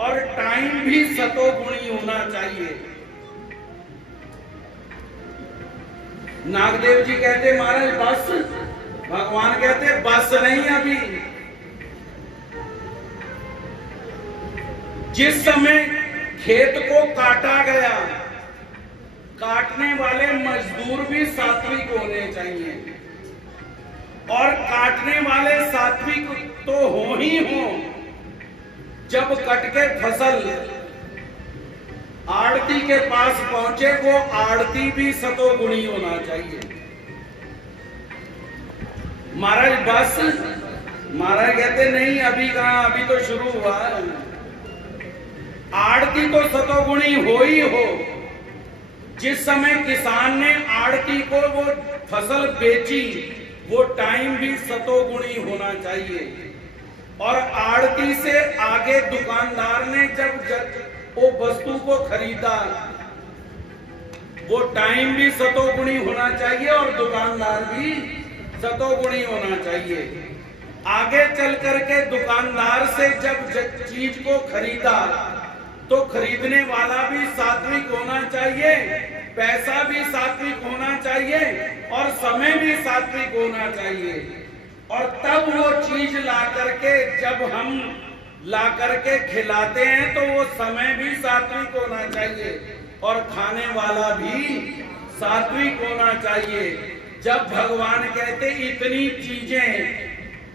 और टाइम भी सतोगुणी होना चाहिए। नागदेव जी कहते महाराज बस, भगवान कहते बस नहीं, अभी जिस समय खेत को काटा गया, काटने वाले मजदूर भी सात्विक होने चाहिए। और काटने वाले सात्विक तो हो ही हो, जब कट के फसल आड़ती के पास पहुंचे वो आड़ती भी सतोगुणी होना चाहिए। महाराज बस, महाराज कहते नहीं अभी कहां, अभी तो शुरू हुआ। आड़ती तो सतोगुणी हो ही हो। जिस समय किसान ने आड़ती को वो फसल बेची वो टाइम भी सतोगुणी होना चाहिए। और आड़ती से आगे दुकानदार ने जब वो वस्तु को खरीदा वो टाइम भी सतोगुणी होना चाहिए और दुकानदार भी सतोगुणी होना चाहिए। आगे चल करके दुकानदार से जब चीज को खरीदा तो खरीदने वाला भी सात्विक होना चाहिए, पैसा भी सात्विक होना चाहिए और समय भी सात्विक होना चाहिए। और तब वो चीज ला करके जब हम ला करके खिलाते हैं तो वो समय भी सात्विक होना चाहिए और खाने वाला भी सात्विक होना चाहिए। जब भगवान कहते इतनी चीजें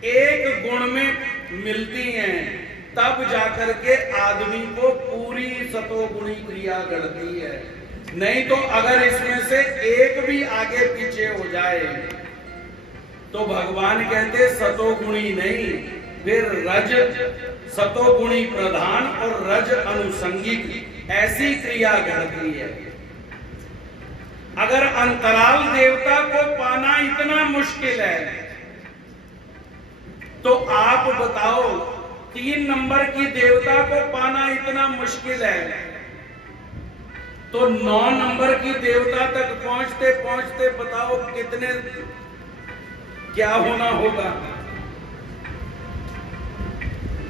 एक गुण में मिलती हैं तब जाकर के आदमी को पूरी सतोगुणी क्रिया घड़ती है। नहीं तो अगर इसमें से एक भी आगे पीछे हो जाए तो भगवान कहते सतोगुणी नहीं, फिर रज सतोगुणी प्रधान और रज अनुसंगिक ऐसी क्रिया घड़ती है। अगर अंतराल देवता को पाना इतना मुश्किल है तो आप बताओ 3 नंबर की देवता को पाना इतना मुश्किल है तो 9 नंबर की देवता तक पहुंचते पहुंचते बताओ कितने क्या होना होगा।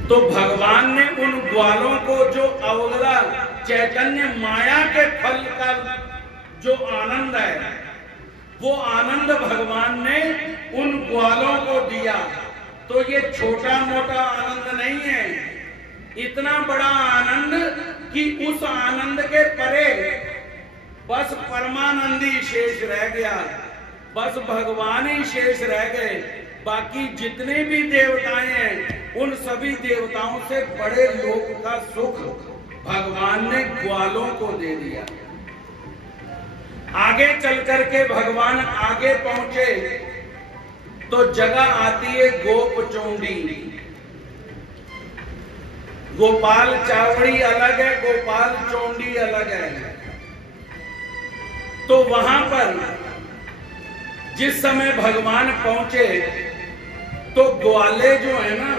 तो भगवान ने उन ग्वालों को जो अवगला चैतन्य माया के फल का जो आनंद है वो आनंद भगवान ने उन ग्वालों को दिया। तो ये छोटा मोटा आनंद नहीं है, इतना बड़ा आनंद कि उस आनंद के परे बस परमानंदी शेष रह गया, बस भगवान ही शेष रह गए। बाकी जितने भी देवताएं हैं उन सभी देवताओं से बड़े लोक का सुख भगवान ने ग्वालों को दे दिया। आगे चल करके भगवान आगे पहुंचे तो जगह आती है गोप चौंडी। गोपाल चावड़ी अलग है, गोपाल चौंडी अलग है। तो वहां पर जिस समय भगवान पहुंचे तो ग्वाले जो है ना,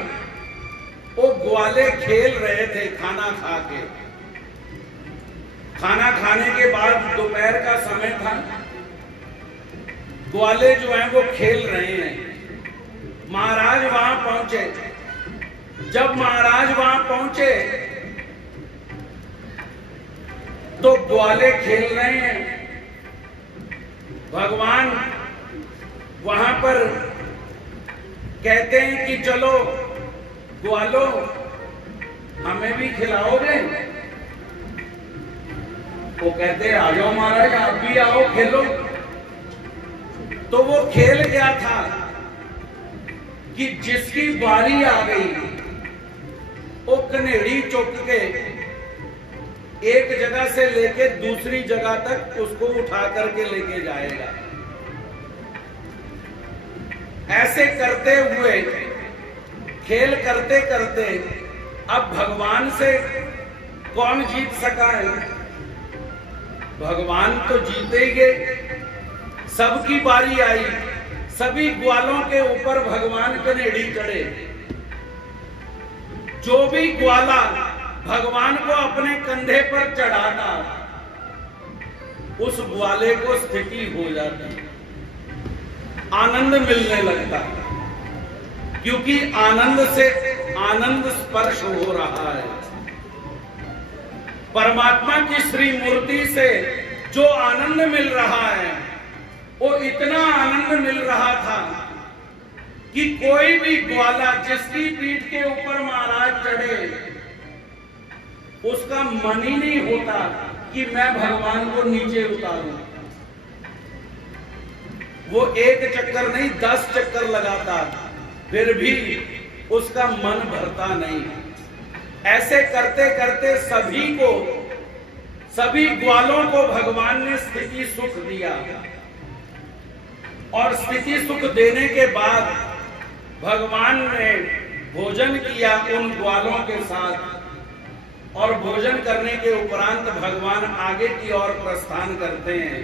वो ग्वाले खेल रहे थे खाना खा के। खाना खाने के बाद दोपहर का समय था, ग्वाले जो हैं वो खेल रहे हैं। महाराज वहां पहुंचे। जब महाराज वहां पहुंचे तो ग्वाले खेल रहे हैं। भगवान वहां पर कहते हैं कि चलो ग्वालो हमें भी खिलाओगे? वो कहते हैं आ जाओ महाराज, आप भी आओ खेलो। तो वो खेल गया था कि जिसकी बारी आ गई वो कनेड़ी चुक के एक जगह से लेके दूसरी जगह तक उसको उठा करके लेके जाएगा। ऐसे करते हुए खेल करते करते अब भगवान से कौन जीत सका है? भगवान तो जीते ही गए। सबकी बारी आई, सभी ग्वालों के ऊपर भगवान कनेड़ी चढ़े। जो भी ग्वाला भगवान को अपने कंधे पर चढ़ाता उस ग्वाले को स्थिति हो जाती, आनंद मिलने लगता, क्योंकि आनंद से आनंद स्पर्श हो रहा है। परमात्मा की श्री मूर्ति से जो आनंद मिल रहा है वो इतना आनंद मिल रहा था कि कोई भी ग्वाला जिसकी पीठ के ऊपर महाराज चढ़े उसका मन ही नहीं होता कि मैं भगवान को नीचे उतारूं। वो एक चक्कर नहीं 10 चक्कर लगाता, फिर भी उसका मन भरता नहीं। ऐसे करते करते सभी ग्वालों को भगवान ने स्थिति सुख दिया। और स्थिति सुख देने के बाद भगवान ने भोजन किया उन ग्वालों के साथ। और भोजन करने के उपरांत भगवान आगे की ओर प्रस्थान करते हैं।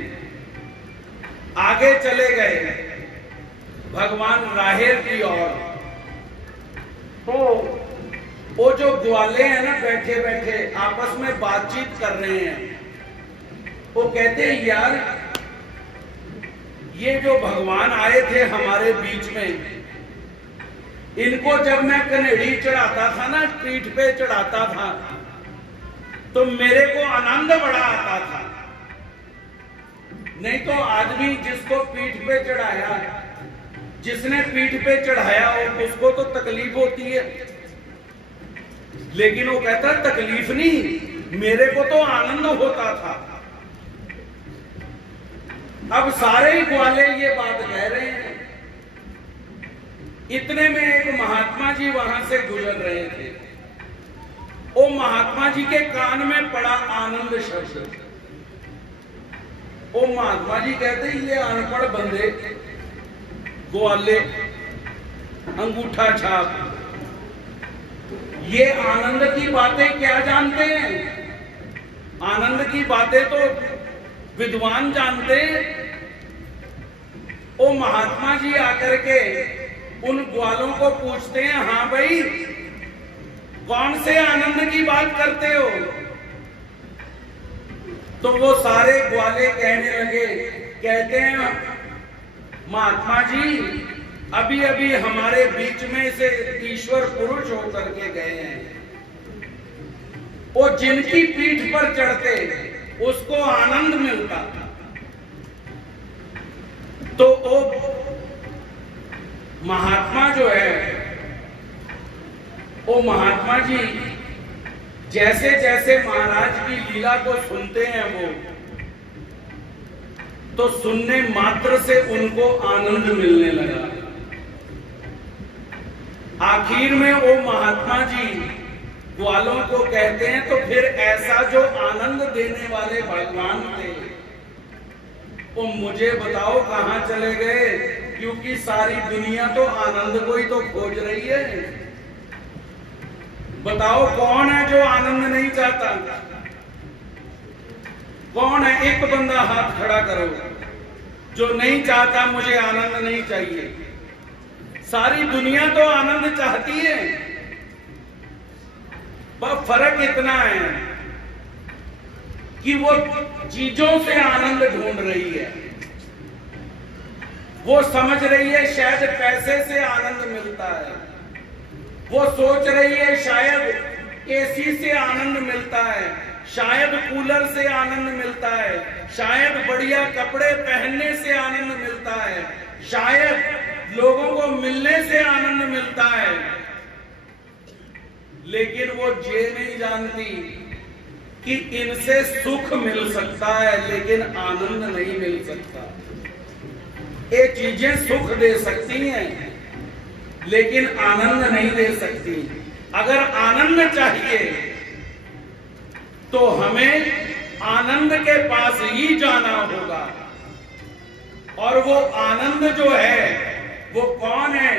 आगे चले गए भगवान राहेर की ओर। तो वो जो ग्वाले हैं ना, बैठे बैठे आपस में बातचीत कर रहे हैं। वो कहते हैं यार, ये जो भगवान आए थे हमारे बीच में, इनको जब मैं कनेड़ी चढ़ाता था ना, पीठ पे चढ़ाता था, तो मेरे को आनंद बड़ा आता था। नहीं तो आदमी जिसको पीठ पे चढ़ाया, जिसने पीठ पे चढ़ाया उसको तो तकलीफ होती है, लेकिन वो कहता तकलीफ नहीं, मेरे को तो आनंद होता था। अब सारे ही ग्वाले ये बात कह रहे हैं। इतने में एक महात्मा जी वहां से गुजर रहे थे। वो महात्मा जी के कान में पड़ा आनंद शब्द। वो महात्मा जी कहते ये अनपढ़ बंदे, ग्वाले, अंगूठा छाप, ये आनंद की बातें क्या जानते हैं? आनंद की बातें तो विद्वान जानते हैं। वो महात्मा जी आकर के उन ग्वालों को पूछते हैं, हाँ भाई कौन से आनंद की बात करते हो? तो वो सारे ग्वाले कहने लगे, कहते हैं महात्मा जी अभी अभी हमारे बीच में से ईश्वर पुरुष होकर के गए हैं। वो जिनकी पीठ पर चढ़ते उसको आनंद मिलता, तो वो महात्मा जो है, वो महात्मा जी जैसे जैसे महाराज की लीला को सुनते हैं वो, तो सुनने मात्र से उनको आनंद मिलने लगा। आखिर में वो महात्मा जी ग्वालों को कहते हैं, तो फिर ऐसा जो आनंद देने वाले भगवान थे वो मुझे बताओ कहां चले गए, क्योंकि सारी दुनिया तो आनंद को ही तो खोज रही है। बताओ कौन है जो आनंद नहीं चाहता? कौन है? एक बंदा हाथ खड़ा करो जो नहीं चाहता मुझे आनंद नहीं चाहिए। सारी दुनिया तो आनंद चाहती है, बस फर्क इतना है कि वो चीजों से आनंद ढूंढ रही है। वो समझ रही है शायद पैसे से आनंद मिलता है, वो सोच रही है शायद एसी से आनंद मिलता है, शायद कूलर से आनंद मिलता है, शायद बढ़िया कपड़े पहनने से आनंद मिलता है, शायद लोगों को मिलने से आनंद मिलता है। लेकिन वो ये नहीं जानती कि इनसे सुख मिल सकता है लेकिन आनंद नहीं मिल सकता। ये चीजें सुख दे सकती हैं लेकिन आनंद नहीं दे सकती। अगर आनंद चाहिए तो हमें आनंद के पास ही जाना होगा, और वो आनंद जो है वो कौन है?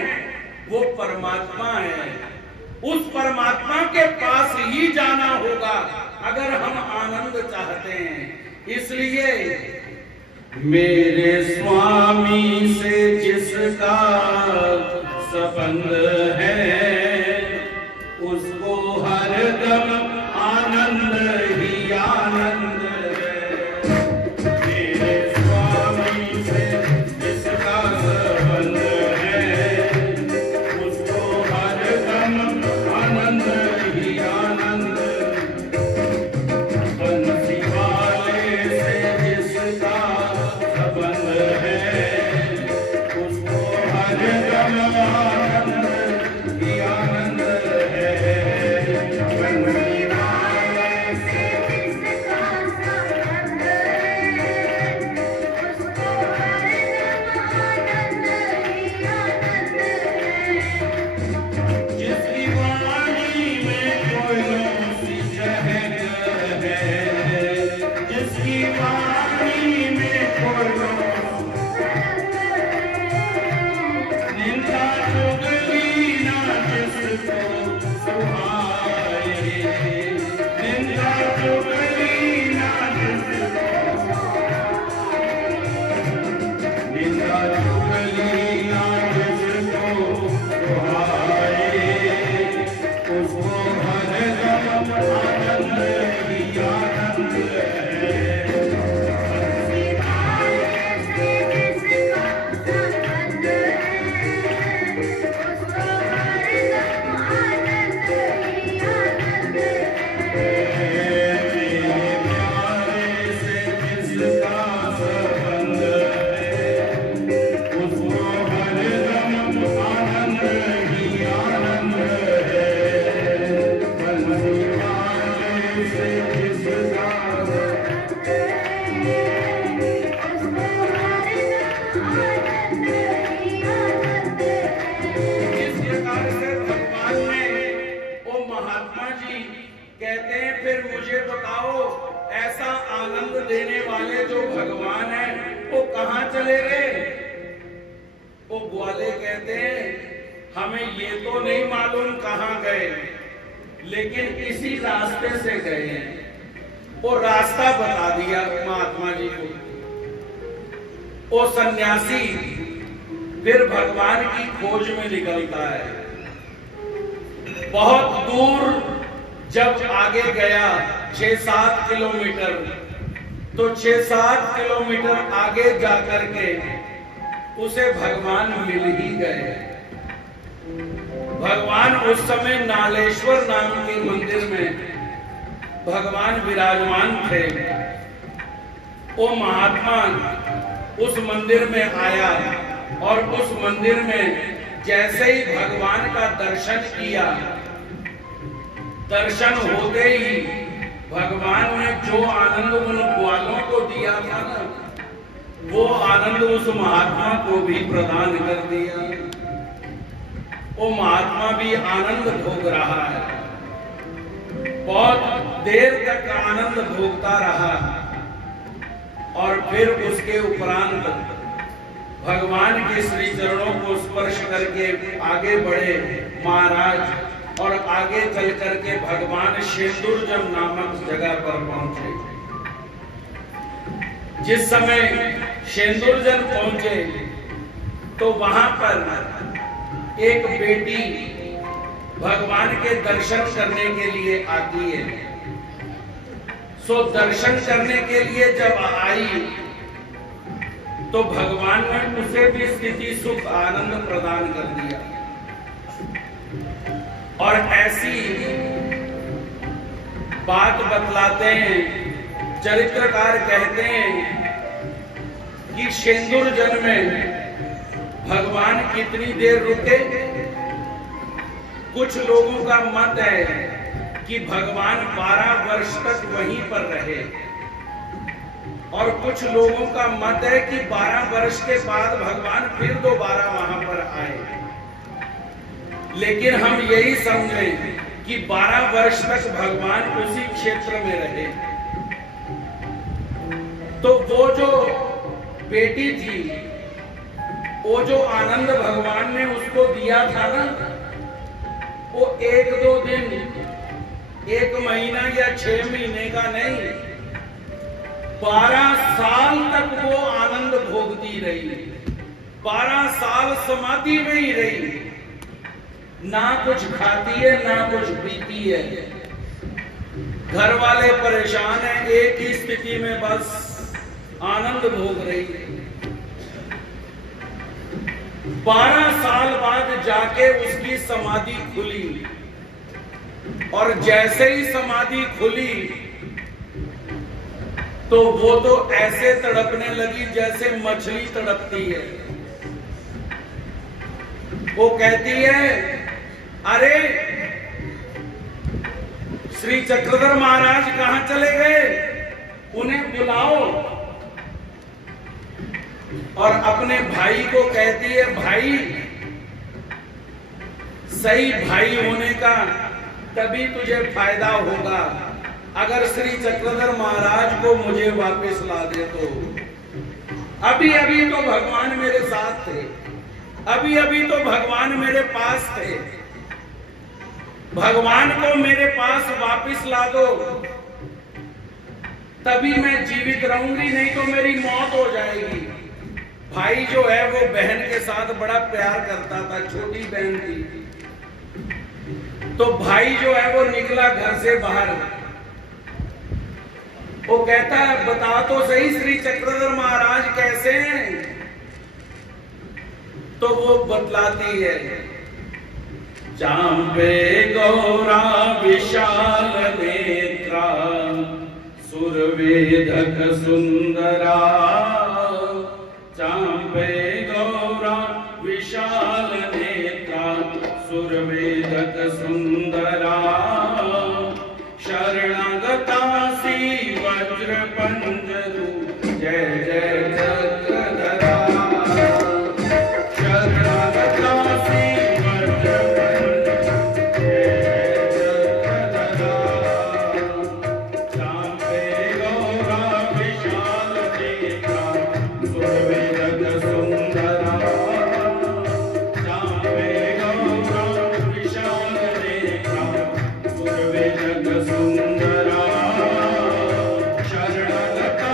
वो परमात्मा है। उस परमात्मा के पास ही जाना होगा अगर हम आनंद चाहते हैं। इसलिए मेरे स्वामी से जिसका संबंध है उसको हरदम आनंद ही आनंद है। मेरे स्वामी से जिसका संबंध है उसको हरदम आनंद ही आनंद। बंसी वाले से जिसका संबंध है उसको हरदम आनंद ही आनंद है। बंसी वाले से जिसका संबंध है उसको हरदम आनंद ही आनंद है। जिसकी वाणी में कोयलों सी चहक है, जिसकी वाणी में कोयलों निंदा चुगली ना जिसको सुहाए, निंदा चुगली ना जिसको, निंदा चुगली ना जिसको सुहाए उसको हरदम आनंद ही आनंद है। बंसी वाले से जिसका संबंध है उसको हरदम आनंद ही आनंद है। मेरे प्यारे से जिसका संबंध है उसको हरदम आनंद ही आनंद है। बंसी वाले से जिसका संबंध है उसको हरदम आनंद ही आनंद है। इस प्रकार से भगवान ने वो महात्मा जी कहते हैं, फिर मुझे बताओ ऐसा आनंद देने वाले जो भगवान है वो कहां चले गए? वो ग्वाले कहते हैं हमें ये तो नहीं मालूम कहां गए, लेकिन इसी रास्ते से गए हैं। वो रास्ता बता दिया महात्मा जी को। वो सन्यासी फिर भगवान की खोज में निकलता है। बहुत दूर जब आगे गया 6-7 किलोमीटर, तो 6-7 किलोमीटर आगे जाकर के उसे भगवान मिल ही गए। भगवान उस समय नालेश्वर नाम के मंदिर में भगवान विराजमान थे। वो महात्मा उस मंदिर में आया और उस मंदिर में जैसे ही भगवान का दर्शन किया, दर्शन होते ही भगवान ने जो आनंद उन ग्वालों को दिया था ना, वो आनंद उस महात्मा को भी प्रदान कर दिया। वो महात्मा भी आनंद भोग रहा है, बहुत देर तक आनंद भोगता रहा और फिर उसके उपरांत भगवान के श्री चरणों को स्पर्श करके आगे बढ़े महाराज और आगे चल करके भगवान शेंदुरजन नामक जगह पर पहुंचे। जिस समय शेंदुरजन पहुंचे तो वहां पर एक बेटी भगवान के दर्शन करने के लिए आती है। सो दर्शन करने के लिए जब आई तो भगवान ने उसे भी स्थिति सुख आनंद प्रदान कर दिया। और ऐसी बात बतलाते हैं, चरित्रकार कहते हैं कि शेंदुरजन में भगवान कितनी देर रुके। कुछ लोगों का मत है कि भगवान 12 वर्ष तक वहीं पर रहे और कुछ लोगों का मत है कि 12 वर्ष के बाद भगवान फिर दोबारा वहां पर आए। लेकिन हम यही समझें कि 12 वर्ष तक भगवान उसी क्षेत्र में रहे। तो वो जो बेटी थी, वो जो आनंद भगवान ने उसको दिया था ना, वो 1-2 दिन, 1 महीना या 6 महीने का नहीं, 12 साल तक वो आनंद भोगती रही। 12 साल समाधि में ही रही, ना कुछ खाती है ना कुछ पीती है। घर वाले परेशान हैं, एक ही स्थिति में बस आनंद भोग रही है। 12 साल बाद जाके उसकी समाधि खुली और जैसे ही समाधि खुली तो वो तो ऐसे तड़पने लगी जैसे मछली तड़पती है। वो कहती है, अरे श्री चक्रधर महाराज कहां चले गए, उन्हें बुलाओ। और अपने भाई को कहती है, भाई सही भाई होने का तभी तुझे फायदा होगा अगर श्री चक्रधर महाराज को मुझे वापस ला दे तो। अभी अभी तो भगवान मेरे साथ थे, अभी अभी तो भगवान मेरे पास थे, भगवान को मेरे पास वापस ला दो, तभी मैं जीवित रहूंगी, नहीं तो मेरी मौत हो जाएगी। भाई जो है वो बहन के साथ बड़ा प्यार करता था, छोटी बहन थी। तो भाई जो है वो निकला घर से बाहर, वो कहता है, बता तो सही श्री चक्रधर महाराज कैसे हैं। तो वो बतलाती है, चांपे गौरा विशाल नेत्रा सुरवेदक सुंदरा, चांपे गौरा विशाल नेत्रा सुरवेदक सुंदरा, शरणागतासी वज्र पंजरू जय जय चक्रधरा, शरणागतासी वज्र पंजरू जय जय चक्रधरा, चांपे गौरा विशाल नेत्रा सुरवेदक सुंदरा, चांपे गौरा विशाल नेत्रा सुरवेदक सुंदरा, शरणगता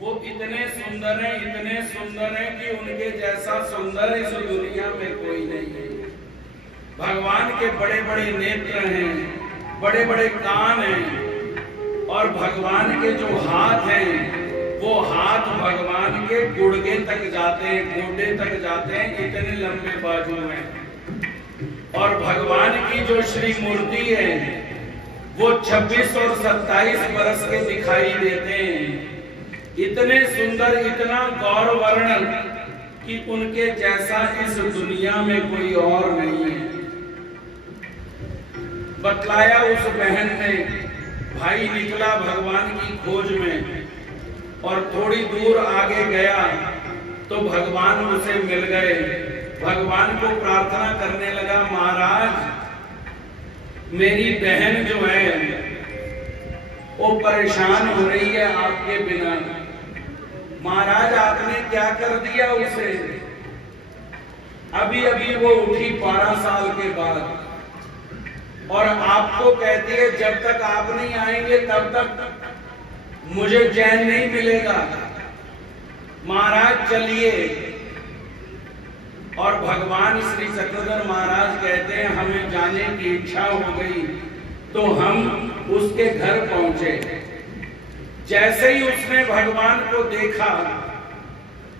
वो इतने सुंदर हैं कि उनके जैसा सुंदर इस दुनिया में कोई नहीं है। भगवान के बड़े बड़े नेत्र हैं, बड़े बड़े कान हैं, और भगवान के जो हाथ हैं वो हाथ भगवान के गुड़गे तक जाते हैं, गोडे तक जाते हैं, इतने लंबे बाजू हैं। और भगवान की जो श्री मूर्ति है वो 26 और 27 बरस के दिखाई देते हैं। इतने सुंदर, इतना गौरवर्ण कि उनके जैसा इस दुनिया में कोई और नहीं है। बतलाया उस बहन ने, भाई निकला भगवान की खोज में, और थोड़ी दूर आगे गया तो भगवान उसे मिल गए। भगवान को प्रार्थना करने लगा, महाराज मेरी बहन जो है वो परेशान हो रही है आपके बिना। महाराज आपने क्या कर दिया उसे? अभी अभी वो उठी 12 साल के बाद, और आपको कहती है जब तक आप नहीं आएंगे तब तक मुझे चैन नहीं मिलेगा। महाराज चलिए। और भगवान श्री चक्रधर महाराज कहते हैं हमें जाने की इच्छा हो गई तो हम उसके घर पहुंचे। जैसे ही उसने भगवान को देखा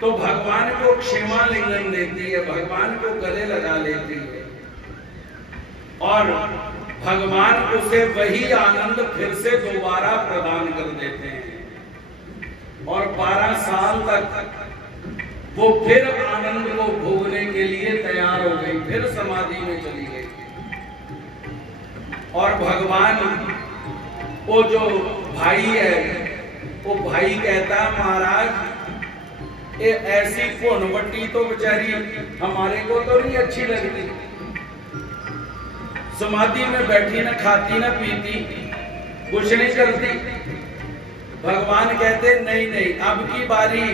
तो भगवान को क्षमा लिंगन देती है, भगवान को गले लगा लेती है, और भगवान उसे वही आनंद फिर से दोबारा प्रदान कर देते हैं। और 12 साल तक वो फिर आनंद को भोगने के लिए तैयार हो गई, फिर समाधि में चली गई। और भगवान वो जो भाई है वो भाई कहता महाराज ये ऐसी फोनवटी तो बेचारी हमारे को तो नहीं अच्छी लगती, समाधि में बैठी न खाती न पीती, कुछ नहीं करती। भगवान कहते नहीं नहीं, अब की बारी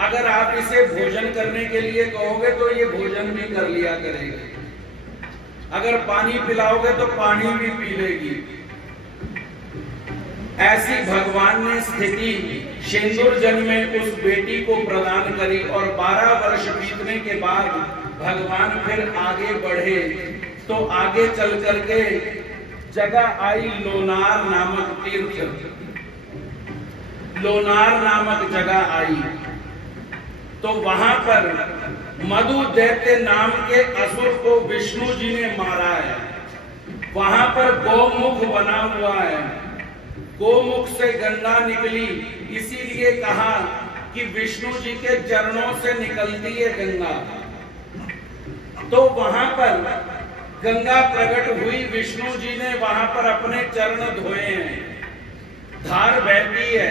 अगर आप इसे भोजन करने के लिए कहोगे तो ये भोजन भी कर लिया करेगी, अगर पानी पिलाओगे तो पानी भी पी लेगी। ऐसी भगवान ने स्थिति शेंदुर जन में उस बेटी को प्रदान करी। और 12 वर्ष बीतने के बाद भगवान फिर आगे बढ़े तो आगे चल करके जगह आई लोनार नामक तीर्थ, लोनार नामक जगह आई। तो वहां पर मधु दैत्य नाम के असुर को विष्णु जी ने मारा है। वहां पर गौमुख बना हुआ है, गोमुख से गंगा निकली, इसीलिए कहा कि विष्णु जी के चरणों से निकलती है गंगा। तो वहां पर गंगा प्रकट हुई, विष्णु जी ने वहां पर अपने चरण धोए हैं, धार बहती है,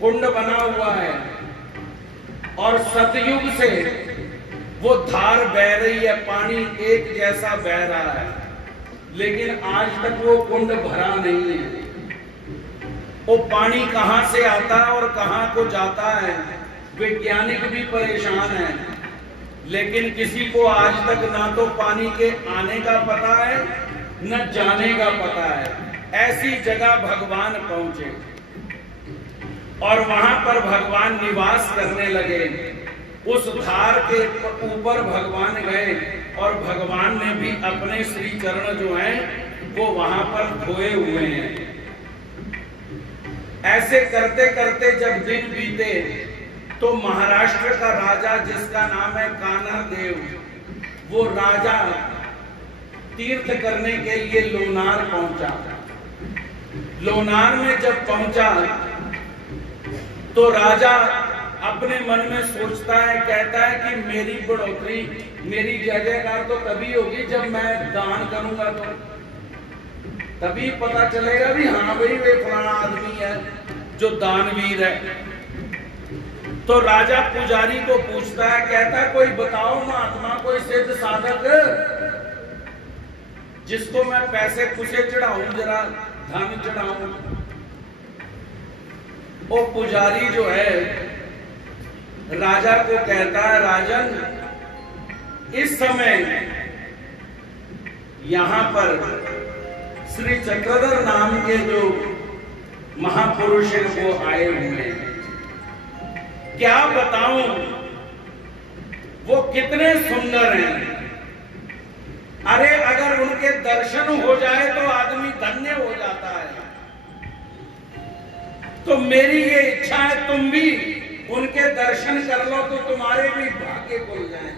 कुंड बना हुआ है, और सतयुग से वो धार बह रही है, पानी एक जैसा बह रहा है, लेकिन आज तक वो कुंड भरा नहीं है। वो पानी कहां से आता है और कहां को जाता है, वैज्ञानिक भी परेशान है, लेकिन किसी को आज तक ना तो पानी के आने का पता है न जाने का पता है। ऐसी जगह भगवान पहुंचे और वहां पर भगवान निवास करने लगे। उस धार के ऊपर भगवान गए और भगवान ने भी अपने श्री चरण जो हैं वो वहां पर धोए हुए हैं। ऐसे करते करते जब दिन बीते तो महाराष्ट्र का राजा जिसका नाम है कान्हदेव, वो राजा तीर्थ करने के लिए लोनार पहुंचा। लोनार में जब पहुंचा तो राजा अपने मन में सोचता है, कहता है कि मेरी बढ़ोतरी, मेरी जय जयकार तो तभी होगी जब मैं दान करूंगा, तो तभी पता चलेगा भी हाँ भाई वे फलाना आदमी है जो दानवीर है। तो राजा पुजारी को पूछता है, कहता है कोई बताओ महात्मा, कोई सिद्ध साधक जिसको मैं पैसे पुसे चढ़ाऊं, जरा धन चढ़ाऊं। वो पुजारी जो है राजा को कहता है, राजन इस समय यहां पर श्री चक्रधर नाम के जो महापुरुष हैं वो आए हुए हैं। क्या बताऊं वो कितने सुंदर हैं। अरे अगर उनके दर्शन हो जाए तो आदमी धन्य हो जाता है। तो मेरी ये इच्छा है तुम भी उनके दर्शन कर लो तो तुम्हारे भी भाग्य खुल जाए।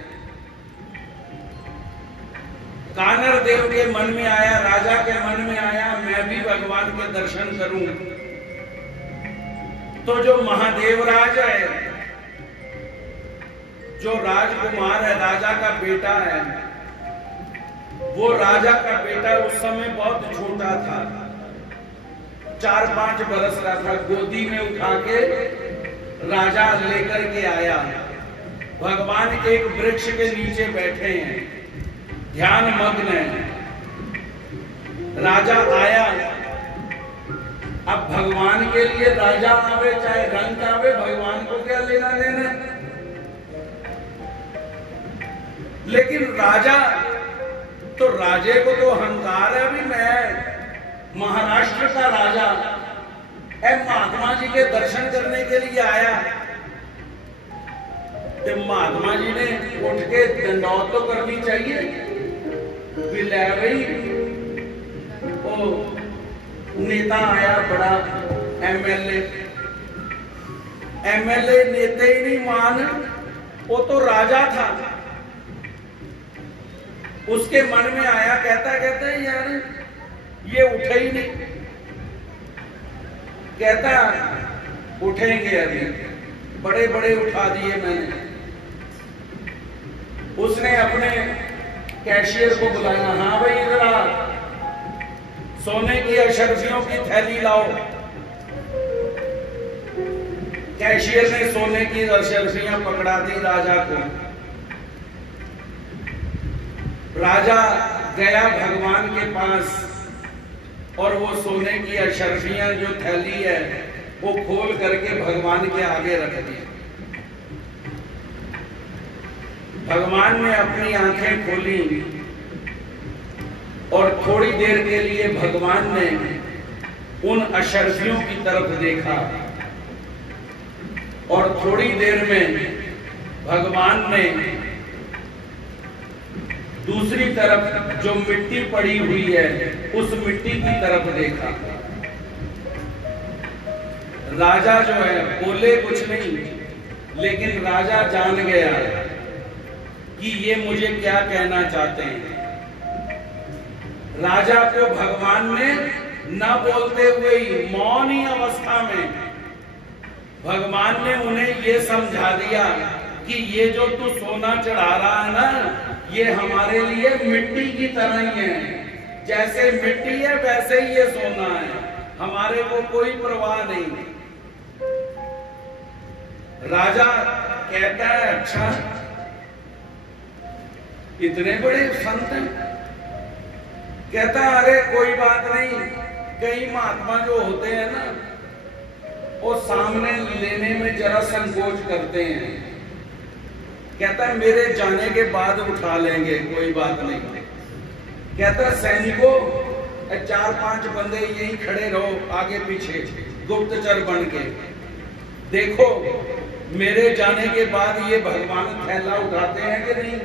कानर देव के मन में आया, राजा के मन में आया, मैं भी भगवान के दर्शन करूं। तो जो महादेवराज है, जो राजकुमार है, राजा का बेटा है, वो राजा का बेटा उस समय बहुत छोटा था, 4-5 बरस का था। गोदी में उठा के राजा लेकर के आया। भगवान एक वृक्ष के नीचे बैठे हैं, ध्यान मग्न है। राजा आया। अब भगवान के लिए राजा आवे चाहे रंग आवे, भगवान को क्या लेना देना। लेकिन राजा तो राजे को तो अहंकार है, अभी मैं महाराष्ट्र का राजा महात्मा जी के दर्शन करने के लिए आया। तो महात्मा जी ने उठ के दंडौत तो करनी चाहिए। भाई वो नेता आया, बड़ा एमएलए नेता ही नहीं मान, वो तो राजा था। उसके मन में आया, कहता यार ये उठे ही नहीं। कहता उठेंगे, अभी बड़े बड़े उठा दिए मैंने। उसने अपने कैशियर को बुलाया, हाँ भाई इधर आ, सोने की अशर्फियों की थैली लाओ। कैशियर ने सोने की अशर्फियां पकड़ा दी राजा को। राजा गया भगवान के पास और वो सोने की अशर्फियां जो थैली है वो खोल करके भगवान के आगे रख दी। भगवान ने अपनी आंखें खोली और थोड़ी देर के लिए भगवान ने उन अशर्फियों की तरफ देखा और थोड़ी देर में भगवान ने दूसरी तरफ जो मिट्टी पड़ी हुई है उस मिट्टी की तरफ देखा। राजा जो है बोले कुछ नहीं, लेकिन राजा जान गया कि ये मुझे क्या कहना चाहते हैं। राजा को भगवान ने न बोलते हुए ही मौन ही अवस्था में भगवान ने उन्हें ये समझा दिया कि ये जो तू सोना चढ़ा रहा है ना, ये हमारे लिए मिट्टी की तरह ही है। जैसे मिट्टी है वैसे ही ये सोना है, हमारे को कोई परवाह नहीं। राजा कहता है अच्छा, इतने बड़े संत हैं। कहता है अरे कोई बात नहीं, कई महात्मा जो होते हैं ना वो सामने लेने में जरा संकोच करते हैं। कहता है मेरे जाने के बाद उठा लेंगे, कोई बात नहीं। कहता है सैनिकों 4-5 बंदे यहीं खड़े रहो आगे पीछे गुप्तचर बन के, देखो मेरे जाने के बाद ये भगवान थैला उठाते हैं कि नहीं।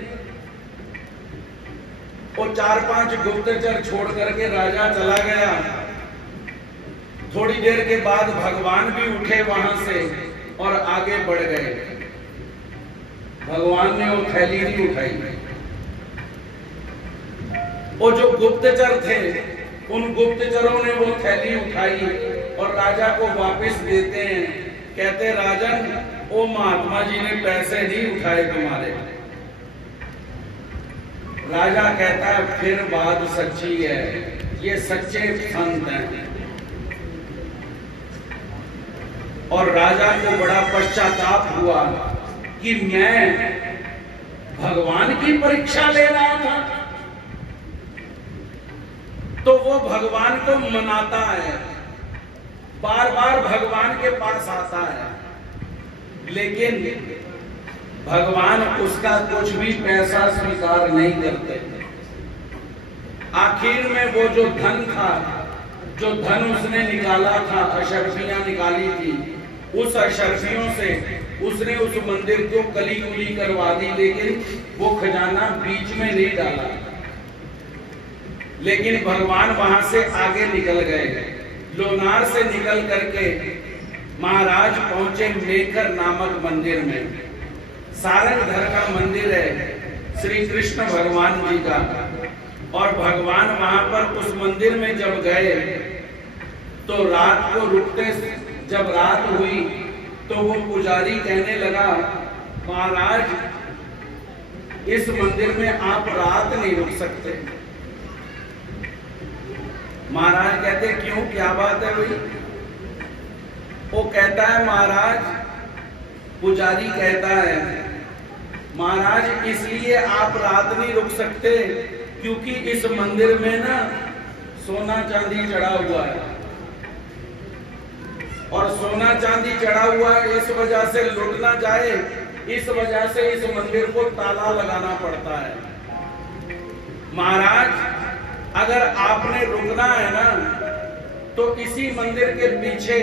वो 4-5 गुप्तचर छोड़ करके राजा चला गया। थोड़ी देर के बाद भगवान भी उठे वहां से और आगे बढ़ गए। भगवान ने वो थैली नहीं उठाई। वो जो गुप्तचर थे उन गुप्तचरों ने वो थैली उठाई और राजा को वापस देते हैं। कहते राजन वो महात्मा जी ने पैसे नहीं उठाए तुम्हारे। राजा कहता है फिर बात सच्ची है, ये सच्चे संत हैं। और राजा को बड़ा पश्चाताप हुआ कि मैं भगवान की परीक्षा ले रहा था। तो वो भगवान को मनाता है, बार बार भगवान के पास आता है, लेकिन भगवान उसका कुछ भी पैसा स्वीकार नहीं करते। आखिर में वो जो धन था, जो धन उसने निकाला था, अशर्फियां निकाली थी, उस अशर्फियों से उसने उस मंदिर को कली उली करवा दी, लेकिन वो खजाना बीच में नहीं डाला। लेकिन भगवान वहां से आगे निकल गए। लोनार से निकल करके महाराज पहुंचे मेकर नामक मंदिर में। सारंगधर का मंदिर है श्री कृष्ण भगवान जी का। और भगवान वहां पर उस मंदिर में जब गए तो रात को रुकते, जब रात हुई तो वो पुजारी कहने लगा, महाराज इस मंदिर में आप रात नहीं रुक सकते। महाराज कहते क्यों, क्या बात है भाई? वो कहता है महाराज, पुजारी कहता है महाराज इसलिए आप रात नहीं रुक सकते क्योंकि इस मंदिर में ना सोना चांदी चढ़ा हुआ है, और सोना चांदी चढ़ा हुआ है इस वजह से लुट ना जाए, इस वजह से इस मंदिर को ताला लगाना पड़ता है। महाराज अगर आपने रुकना है ना तो इसी मंदिर के पीछे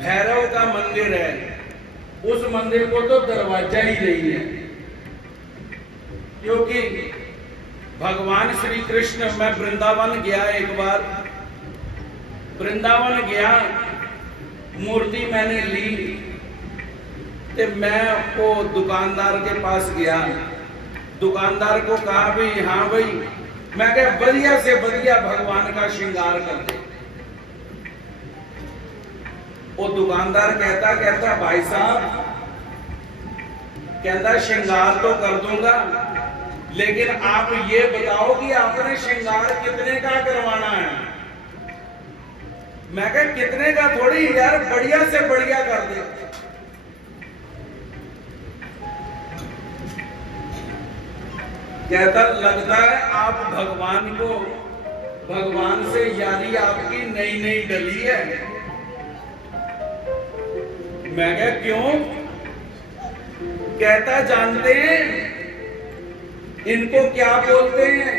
भैरव का मंदिर है, उस मंदिर को तो दरवाजा ही नहीं है। क्योंकि भगवान श्री कृष्ण, मैं वृंदावन गया एक बार, वृंदावन गया, मूर्ति मैंने ली तो मैं वो दुकानदार के पास गया, दुकानदार को कहा भाई हाँ भाई, मैं कहा बढ़िया से बढ़िया भगवान का श्रृंगार कर दे। वो दुकानदार कहता भाई साहब, कहता श्रृंगार तो कर दूंगा, लेकिन आप ये बताओ कि आपने श्रृंगार कितने का करवाना है। मैं कहा कितने का थोड़ी यार, बढ़िया से बढ़िया कर दे। कहता लगता है आप भगवान को, भगवान से यारी आपकी नई नई डली है। मैं कहा क्यों? कहता जानते हैं इनको क्या बोलते हैं?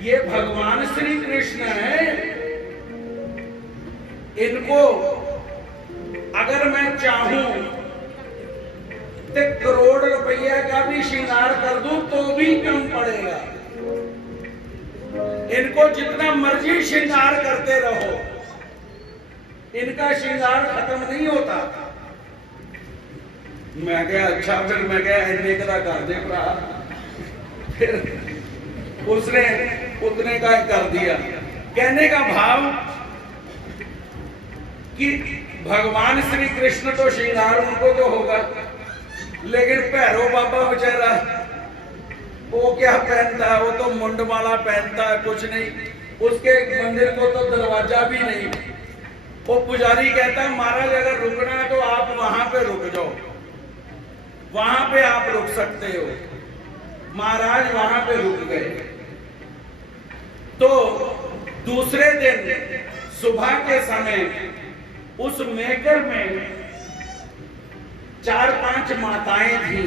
ये भगवान श्री कृष्ण है। इनको अगर मैं चाहूं तो करोड़ रुपया का भी श्रृंगार कर दूं तो भी कम पड़ेगा। इनको जितना मर्जी श्रृंगार करते रहो, इनका श्रृंगार खत्म नहीं होता। मैं क्या अच्छा, फिर मैं क्या इतने का कर दे भरा, फिर उसने उतने का कर दिया। कहने का भाव कि भगवान श्री कृष्ण तो श्रृंगार उनको तो होगा, लेकिन भैरव बाबा बेचारा वो क्या पहनता है? वो तो मुंडमाला पहनता है, कुछ नहीं। उसके मंदिर को तो दरवाजा भी नहीं। वो पुजारी कहता है महाराज अगर रुकना है तो आप वहां पे रुक जाओ, वहां पे आप रुक सकते हो। महाराज वहां पे रुक गए। तो दूसरे दिन सुबह के समय उस मेकर में 4-5 माताएं थी।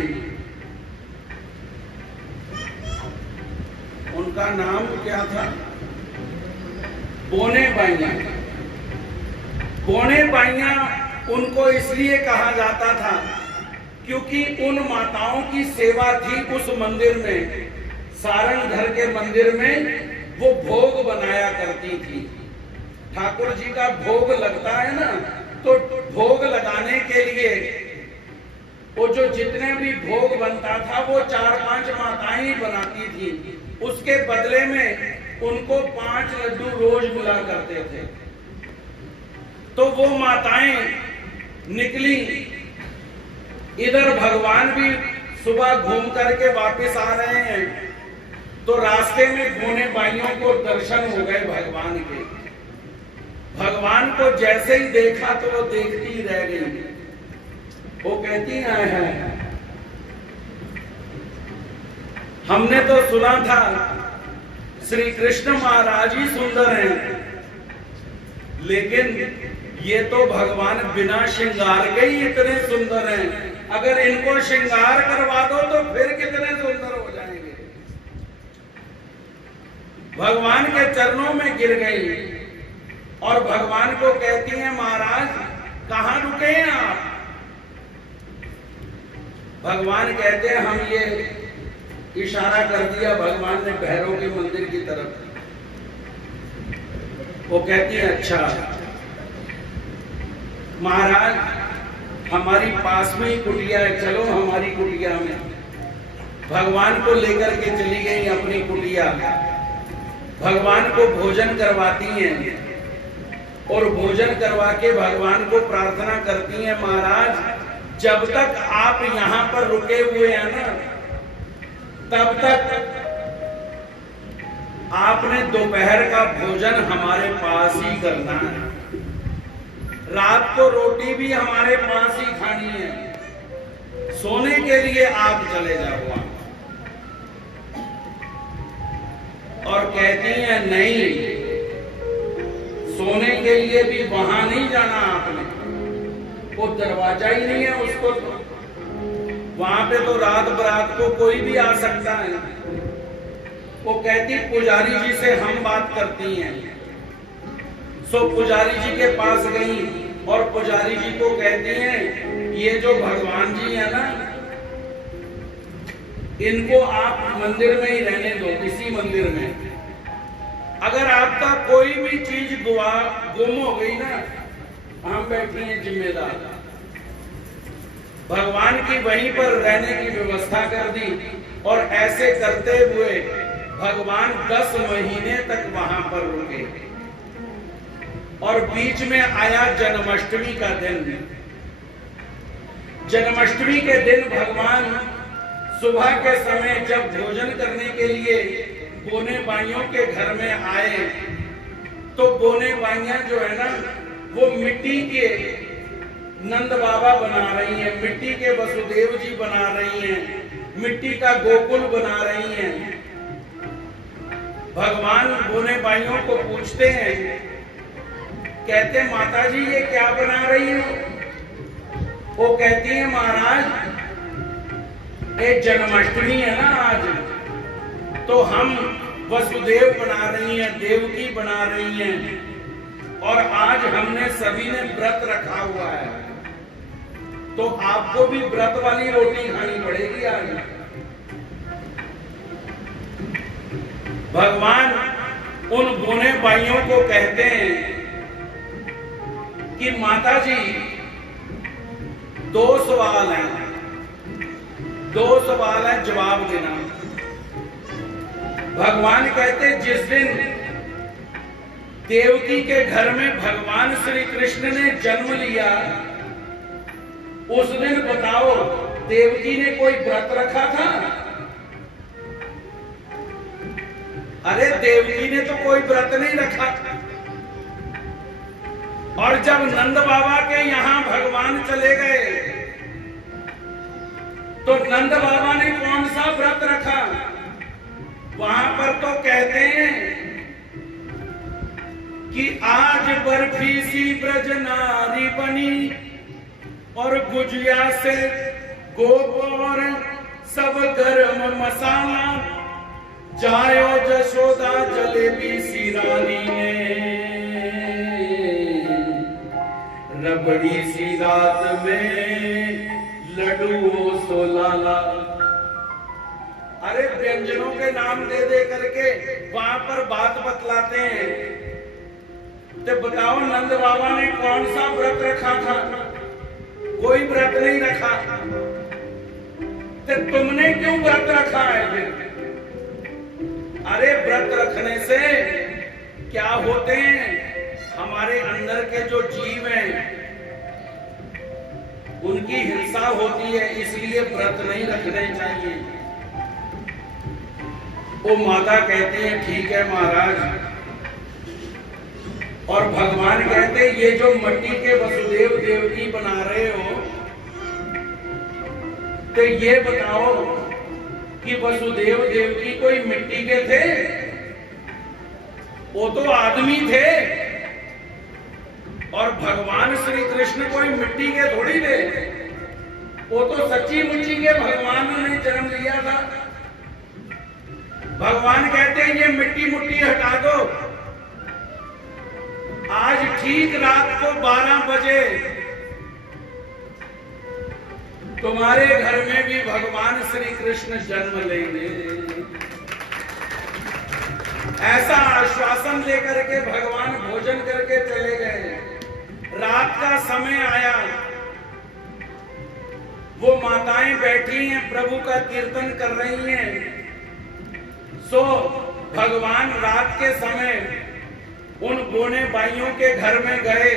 उनका नाम क्या था? बोने बाइयां। बोने बाइयां उनको इसलिए कहा जाता था क्योंकि उन माताओं की सेवा थी उस मंदिर में, सारंगधर के मंदिर में। वो भोग बनाया करती थी। ठाकुर जी का भोग लगता है ना, तो भोग लगाने के लिए वो जो जितने भी भोग बनता था वो 4-5 माताएं ही बनाती थी। उसके बदले में उनको 5 लड्डू रोज मिला करते थे। तो वो माताएं निकली, इधर भगवान भी सुबह घूम करके वापस आ रहे हैं, तो रास्ते में बोने बाइयों को दर्शन हो गए भगवान के। भगवान को जैसे ही देखा तो वो देखती ही रह गई। वो कहती हैं हमने तो सुना था श्री कृष्ण महाराज ही सुंदर हैं, लेकिन ये तो भगवान बिना श्रृंगार के ही इतने सुंदर हैं। अगर इनको श्रृंगार करवा दो तो फिर कितने सुंदर हो जाएंगे। भगवान के चरणों में गिर गई और भगवान को कहती हैं महाराज कहां रुके हैं आप? भगवान कहते हैं, हम ये इशारा कर दिया भगवान ने भैरव के मंदिर की तरफ। वो कहती है अच्छा महाराज, हमारी पास में ही कुटिया है, चलो हमारी कुटिया में। भगवान को लेकर के चली गई अपनी कुटिया। भगवान को भोजन करवाती हैं और भोजन करवा के भगवान को प्रार्थना करती हैं, महाराज जब तक आप यहां पर रुके हुए हैं ना, तब तक आपने दोपहर का भोजन हमारे पास ही करना है, रात को रोटी भी हमारे पास ही खानी है, सोने के लिए आप चले जाओ। और कहती हैं नहीं, सोने के लिए भी वहां नहीं जाना आपने, वो दरवाजा ही नहीं है उसको, वहां पे तो रात बरात को कोई भी आ सकता है। वो कहती पुजारी जी से हम बात करती हैं। सो पुजारी जी के पास गई और पुजारी जी को कहती हैं, ये जो भगवान जी है ना, इनको आप मंदिर में ही रहने दो, इसी मंदिर में। अगर आपका कोई भी चीज गुम हो गई ना, हम बैठी हैं जिम्मेदार। भगवान की वहीं पर रहने की व्यवस्था कर दी और ऐसे करते हुए भगवान 10 महीने तक वहां पर रुके। और बीच में आया जन्माष्टमी का दिन। जन्माष्टमी के दिन भगवान सुबह के समय जब भोजन करने के लिए बोने बाइयों के घर में आए, तो बोने बाइयां जो है ना, वो मिट्टी के नंद बाबा बना रही हैं, मिट्टी के वसुदेव जी बना रही हैं, मिट्टी का गोकुल बना रही हैं। भगवान बोने बाइयों को पूछते हैं, कहते माता जी ये क्या बना रही हो? वो कहती है महाराज ये जन्माष्टमी है ना आज, तो हम वसुदेव बना रही हैं, देवकी बना रही हैं, और आज हमने सभी ने व्रत रखा हुआ है, तो आपको भी व्रत वाली रोटी खानी पड़ेगी आज। भगवान उन बोने भाइयों को कहते हैं कि माता जी 2 सवाल हैं, 2 सवाल हैं, जवाब देना। भगवान कहते जिस दिन देवकी के घर में भगवान श्री कृष्ण ने जन्म लिया, उस दिन बताओ देवकी ने कोई व्रत रखा था? अरे देवकी ने तो कोई व्रत नहीं रखा। और जब नंद बाबा के यहां भगवान चले गए, तो नंद बाबा ने कौन सा व्रत रखा? वहां पर तो कहते हैं कि आज बर्फी सी ब्रज नारी बनी, और गुजिया से गोबर सब गरम मसाला, जायो जशोदा जलेबी सी रानी ने, रबड़ी सी रात में लड्डू सो लाला। अरे व्यंजनों के नाम दे दे करके वहां पर बात बतलाते हैं। तो बताओ नंद बाबा ने कौन सा व्रत रखा था? कोई व्रत नहीं रखा। तो तुमने क्यों व्रत रखा है फिर? अरे व्रत रखने से क्या होते हैं, हमारे अंदर के जो जीव हैं उनकी हिंसा होती है, इसलिए व्रत नहीं रखने चाहिए। वो माता कहते हैं ठीक है महाराज। और भगवान कहते हैं ये जो मिट्टी के वसुदेव देवकी बना रहे हो, तो ये बताओ कि वसुदेव देवकी कोई मिट्टी के थे? वो तो आदमी थे। और भगवान श्री कृष्ण कोई मिट्टी के थोड़ी थे, वो तो सच्ची मुच्ची के भगवान ने जन्म लिया था। भगवान कहते हैं ये मिट्टी मुट्टी हटा दो। आज ठीक रात को 12 बजे तुम्हारे घर में भी भगवान श्री कृष्ण जन्म लेंगे। ऐसा आश्वासन लेकर के भगवान भोजन करके चले गए। रात का समय आया, वो माताएं बैठी हैं, प्रभु का कीर्तन कर रही हैं। सो भगवान रात के समय उन बोने बाइयों के घर में गए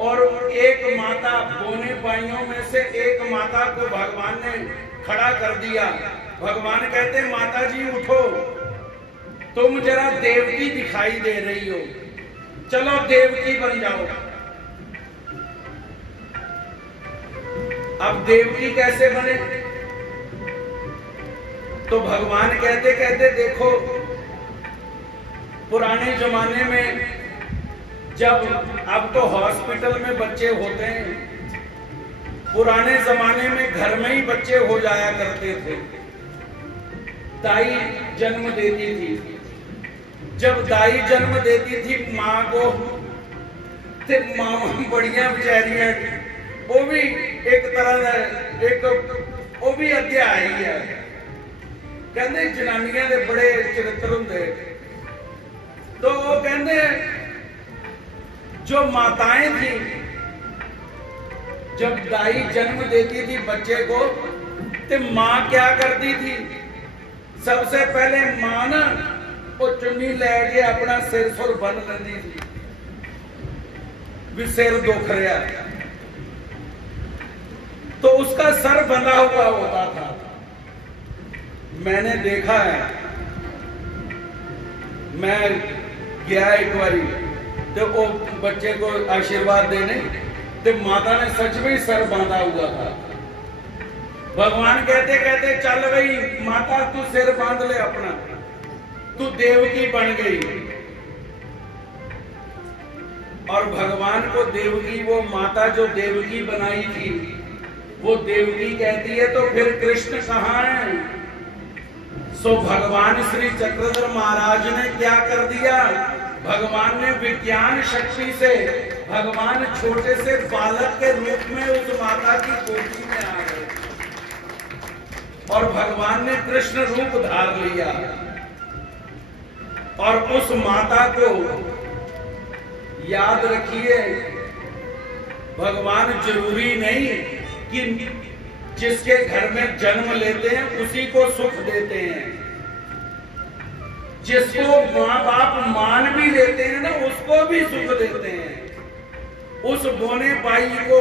और एक माता, बोने बाइयों में से एक माता को भगवान ने खड़ा कर दिया। भगवान कहते, माता जी उठो, तुम जरा देवकी दिखाई दे रही हो, चलो देवकी बन जाओ। अब देवकी कैसे बने? तो भगवान कहते कहते देखो, पुराने जमाने में जब, अब तो हॉस्पिटल में बच्चे होते हैं, पुराने जमाने में घर में ही बच्चे हो जाया करते थे। दाई जन्म देती थी। जब दाई जन्म देती थी माँ को, तो मामा बढ़िया बेचारियां, वो भी एक तरह एक वो भी अध्याय ही है। कहते जनानियां दे बड़े चरित्र होंगे। तो वो कहते जो माताएं थी, जब दाई जन्म देती थी बच्चे को, तो माँ क्या करती थी? सबसे पहले माँ ना वो चुन्नी लेके अपना सिर सुर बन लेती थी, भी सिर दुख रहा, तो उसका सर बंधा हुआ होता था। मैंने देखा है, मैं गया एक बारी, तो वो बच्चे को आशीर्वाद देने, तो माता ने सच में सर बांधा हुआ था। भगवान कहते कहते, चल भाई माता तू सिर बांध ले अपना, तू देवकी बन गई। और भगवान को देवकी, वो माता जो देवकी बनाई थी, वो देवकी कहती है, तो फिर कृष्ण कहाँ है? सो भगवान श्री चक्रधर महाराज ने क्या कर दिया? भगवान ने विज्ञान शक्ति से, भगवान छोटे से बालक के रूप में उस माता की कोठी में आ गए और भगवान ने कृष्ण रूप धार लिया। और उस माता को याद रखिए, भगवान जरूरी नहीं कि जिसके घर में जन्म लेते हैं उसी को सुख देते हैं। जिसको माँ बाप मान भी लेते हैं ना, उसको भी सुख देते हैं। उस बोने बाई को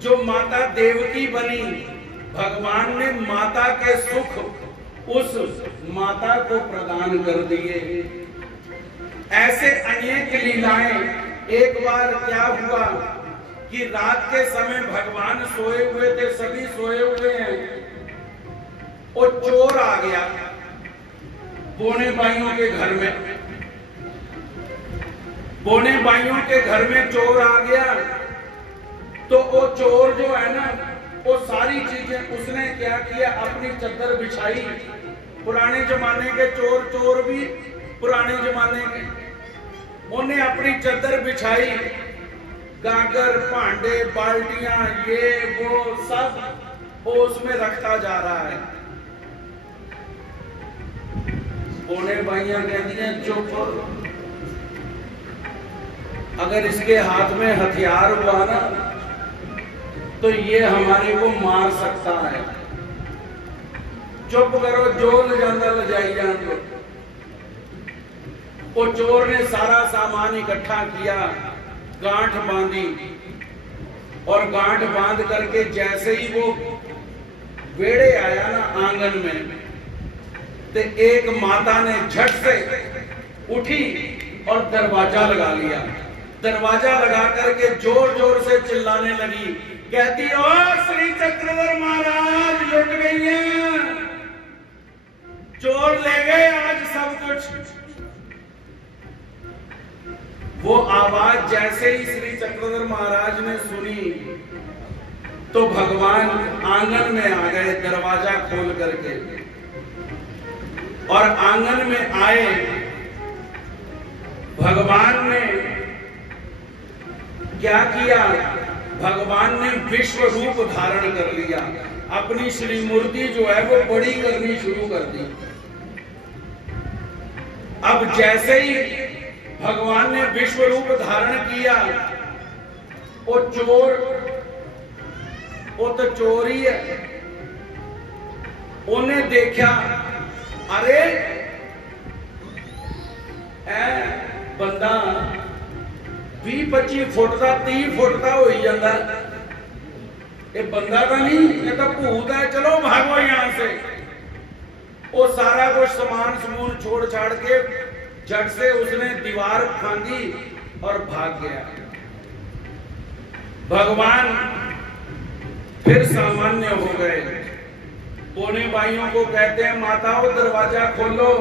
जो माता देवकी बनी, भगवान ने माता के सुख उस माता को प्रदान कर दिए। ऐसे अनेक लीलाएं। एक बार क्या हुआ कि रात के समय भगवान सोए हुए थे, सभी सोए हुए हैं, और चोर आ गया बोने बाइयों के घर में। बोने बाइयों के घर में चोर आ गया, तो वो चोर जो है ना, वो सारी चीजें उसने क्या किया, अपनी चद्दर बिछाई। पुराने जमाने के चोर भी पुराने जमाने के, उन्हें अपनी चद्दर बिछाई, गागर, भांडे, बाल्टियां, ये वो सब वो उसमें रखता जा रहा है। बोने बाइयां कहती हैं, चुप, अगर इसके हाथ में हथियार हुआ ना तो ये हमारे को मार सकता है। चुप करो, जो ले जाता ले जाई जान दो। वो चोर ने सारा सामान इकट्ठा किया, गांठ बांधी, और गांठ बांध करके जैसे ही वो वेड़े आया ना आंगन में, तो एक माता ने झट से उठी और दरवाजा लगा लिया। दरवाजा लगा करके जोर जोर से चिल्लाने लगी, कहती, ओ श्री चक्रधर महाराज लुट गई हैं, चोर ले गए आज सब कुछ। वो आवाज जैसे ही श्री चक्रधर महाराज ने सुनी तो भगवान आंगन में आ गए दरवाजा खोल करके, और आंगन में आए। भगवान ने क्या किया, भगवान ने विश्व रूप धारण कर लिया, अपनी श्री मूर्ति जो है वो बड़ी करनी शुरू कर दी। अब जैसे ही भगवान ने विश्व रूप धारण किया, वो चोर, वो तो चोर ही है, उन्हें देखा, अरे बंदा 20-25 फुट का 30 फुट का हो ही जाता, ये बंदा तो नहीं, ये तो भूत है, चलो भागो यहां से। वो सारा कुछ सामान समून छोड़ छाड़ के झट से उसने दीवार फांदी और भाग गया। भगवान फिर सामान्य हो गए, पोने भाइयों को कहते हैं, माताओं दरवाजा खोलो।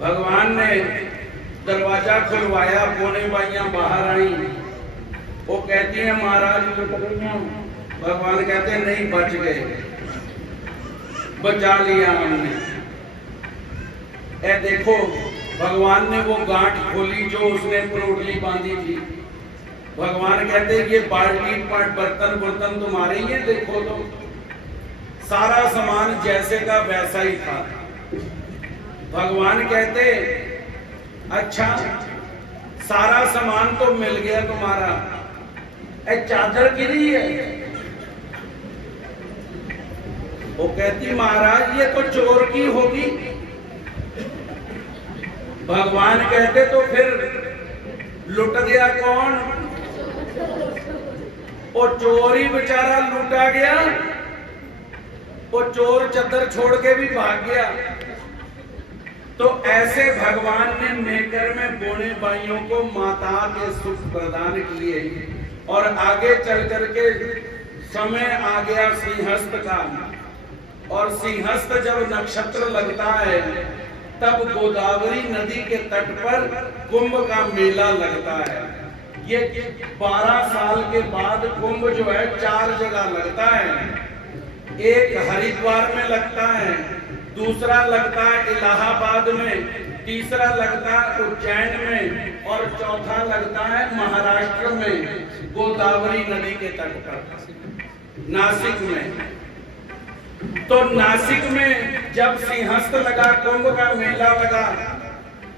भगवान ने दरवाजा खुलवाया, पोने भाइयां बाहर आई, वो कहती हैं महाराज लुट गई। भगवान कहते हैं नहीं, बच गए, बचा लिया हमने। ए देखो, भगवान ने वो गांठ खोली जो उसने पोटली बांधी थी। भगवान कहते ये बाल्टी बर्तन बर्तन तुम्हारे ही है, देखो तो सारा सामान जैसे का वैसा ही था। भगवान कहते अच्छा, सारा सामान तो मिल गया तुम्हारा, चादर गिरी है। वो कहती महाराज ये तो चोर की होगी। भगवान कहते तो फिर लुट गया कौन? वो चोर ही बेचारा लूटा गया। वो चोर चद्दर छोड़ के भी भाग गया। तो ऐसे भगवान ने मेकर में बोने भाइयों को माता के सुख प्रदान किए। और आगे चल करके समय आ गया सिंहस्थ का, और सिंहस्थ जब नक्षत्र लगता है तब गोदावरी नदी के तट पर कुंभ का मेला लगता है। ये 12 साल के बाद कुंभ जो है 4 जगह लगता है। एक हरिद्वार में लगता है, दूसरा लगता है इलाहाबाद में, तीसरा लगता है उज्जैन में, और चौथा लगता है महाराष्ट्र में गोदावरी नदी के तट पर नासिक में। तो नासिक में जब सिंहस्थ लगा, कुंभ का मेला लगा,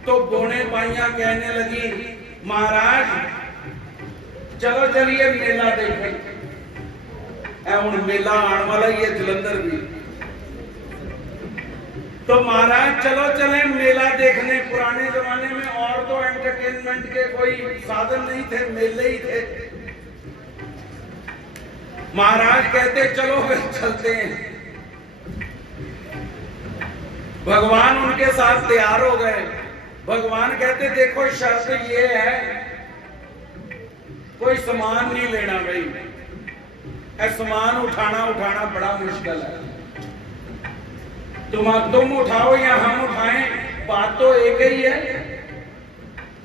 तो बोने पाइयां कहने लगी महाराज चलो चलिए मेला देखें। हूं मेला आने वाला ही है जलंधर भी, तो महाराज चलो चले मेला देखने। पुराने जमाने में और तो एंटरटेनमेंट के कोई साधन नहीं थे, मेले ही थे। महाराज कहते चलो फिर चलते हैं। भगवान उनके साथ तैयार हो गए। भगवान कहते देखो शर्त ये है, कोई सामान नहीं लेना भाई, सामान उठाना बड़ा मुश्किल है। तुम उठाओ या हम उठाएं, बात तो एक ही है।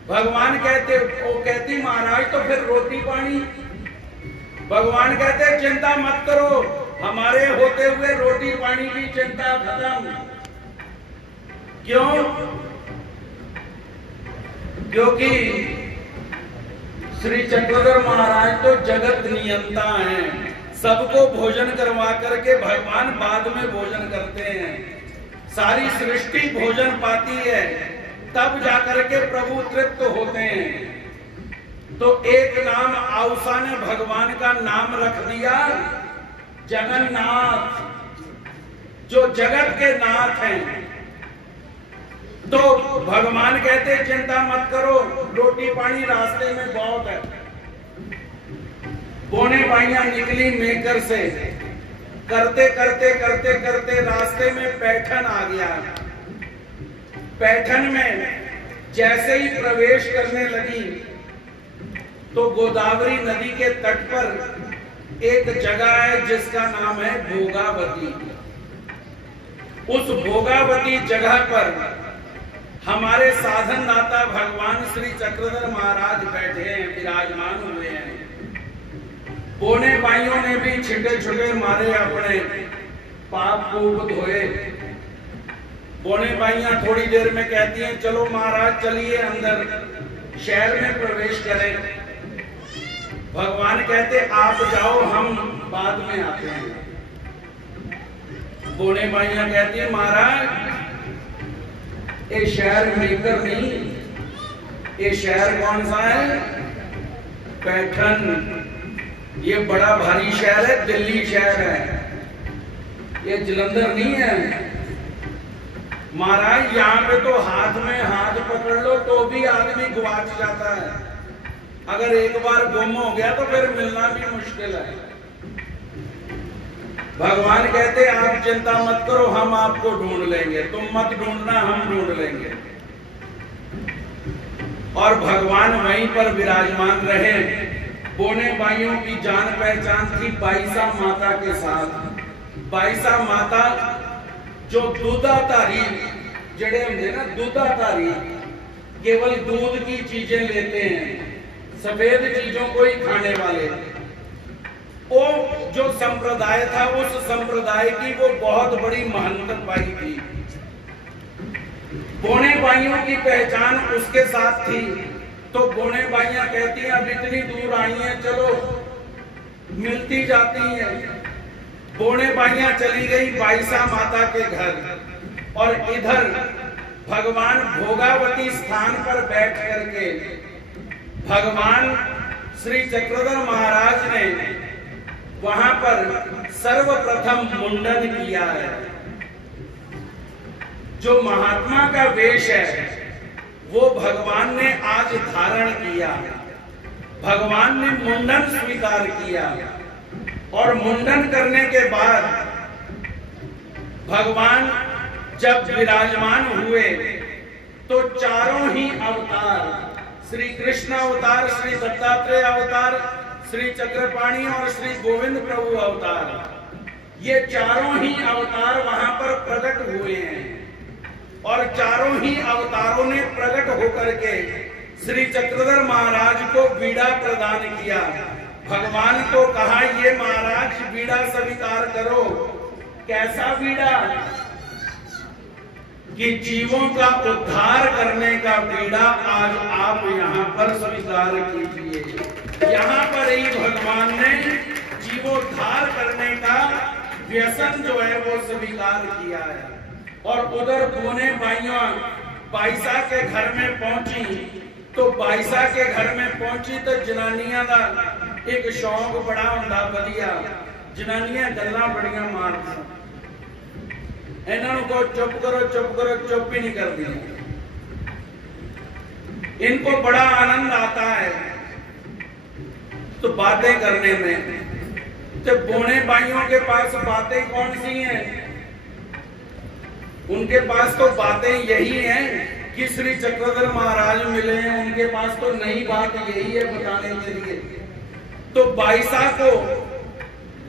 भगवान कहते, वो कहती महाराज तो फिर रोटी पानी। भगवान कहते चिंता मत करो, हमारे होते हुए रोटी पानी की चिंता खत्म। क्यों? क्योंकि श्री चक्रधर महाराज तो जगत नियंता हैं। सबको भोजन करवा करके भगवान बाद में भोजन करते हैं। सारी सृष्टि भोजन पाती है, तब जाकर के प्रभु तृप्त होते हैं। तो एक नाम आउसा ने भगवान का नाम रख दिया जगन्नाथ, जो जगत के नाथ हैं। तो भगवान कहते चिंता मत करो, रोटी पानी रास्ते में बहुत है। बोने भाइयां निकली मेकर से, करते करते करते करते रास्ते में पैठन आ गया। पैठन में जैसे ही प्रवेश करने लगी तो गोदावरी नदी के तट पर एक जगह है जिसका नाम है भोगावती। उस भोगावती जगह पर हमारे साधन दाता भगवान श्री चक्रधर महाराज बैठे हैं, विराजमान हुए हैं। बोने भाइयों ने भी छिटे छुटे मारे, अपने पाप पूप धोए। बोने भाइयां थोड़ी देर में कहती हैं चलो महाराज चलिए अंदर, शहर में प्रवेश करें। भगवान कहते आप जाओ, हम बाद में आते हैं। बोने भाइयां कहती है महाराज ये शहर मेकर नहीं, ये शहर कौन सा है? पैठन। ये बड़ा भारी शहर है, दिल्ली शहर है, ये जलंधर नहीं है। महाराज यहाँ पे तो हाथ में हाथ पकड़ लो तो भी आदमी गुआच जाता है, अगर एक बार गुम हो गया तो फिर मिलना भी मुश्किल है। भगवान कहते आप चिंता मत करो, हम आपको ढूंढ लेंगे, तुम मत ढूंढना, हम ढूंढ लेंगे। और भगवान वहीं पर विराजमान रहे। बोने भाइयों की जान पहचान थी बाईसा माता के साथ। बाईसा माता जो दूधाधारी जड़े होंगे ना, दूधाधारी केवल दूध की चीजें लेते हैं, सफेद चीजों को ही खाने वाले, वो जो संप्रदाय था उस संप्रदाय की वो बहुत बड़ी महानता पाई थी। बोने भाइयों की पहचान उसके साथ थी। तो बोने भाइयां कहती हैं अब इतनी दूर आई हैं, चलो मिलती जाती हैं। बोने भाइयां चली गई बाईसा माता के घर, और इधर भगवान भोगावती स्थान पर बैठ करके भगवान श्री चक्रधर महाराज ने वहां पर सर्वप्रथम मुंडन किया है। जो महात्मा का वेश है वो भगवान ने आज धारण किया। भगवान ने मुंडन स्वीकार किया, और मुंडन करने के बाद भगवान जब विराजमान हुए तो चारों ही अवतार, श्री कृष्ण अवतार, श्री दत्तात्रेय अवतार, श्री चक्रपाणी और श्री गोविंद प्रभु अवतार, ये चारों ही अवतार वहां पर प्रकट हुए हैं। और चारों ही अवतारों ने प्रकट होकर के श्री चक्रधर महाराज को बीड़ा प्रदान किया। भगवान को कहा ये महाराज बीड़ा स्वीकार करो। कैसा बीड़ा? कि जीवों का उद्धार करने का बीड़ा आज आप यहाँ पर स्वीकार कीजिए। यहाँ पर ही भगवान ने जीवोद्धार करने का व्यसन जो है वो स्वीकार किया है। और उधर बोने भाइयों बाईसा के घर में पहुंची, तो बाईसा के घर में पहुंची तो जनानियां का एक शौक बड़ा होंदा वधिया, जनानियां गल्लां बड़ियां मारदियां, इन्हां को चुप करो चुप करो, चुप ही नहीं करती। इनको बड़ा आनंद आता है तो बातें करने में। तो बोने भाइयों के पास बातें कौन सी हैं? उनके पास तो बातें यही हैं कि श्री चक्रधर महाराज मिले हैं, उनके पास तो नई बात यही है बताने के लिए। तो बाईसा को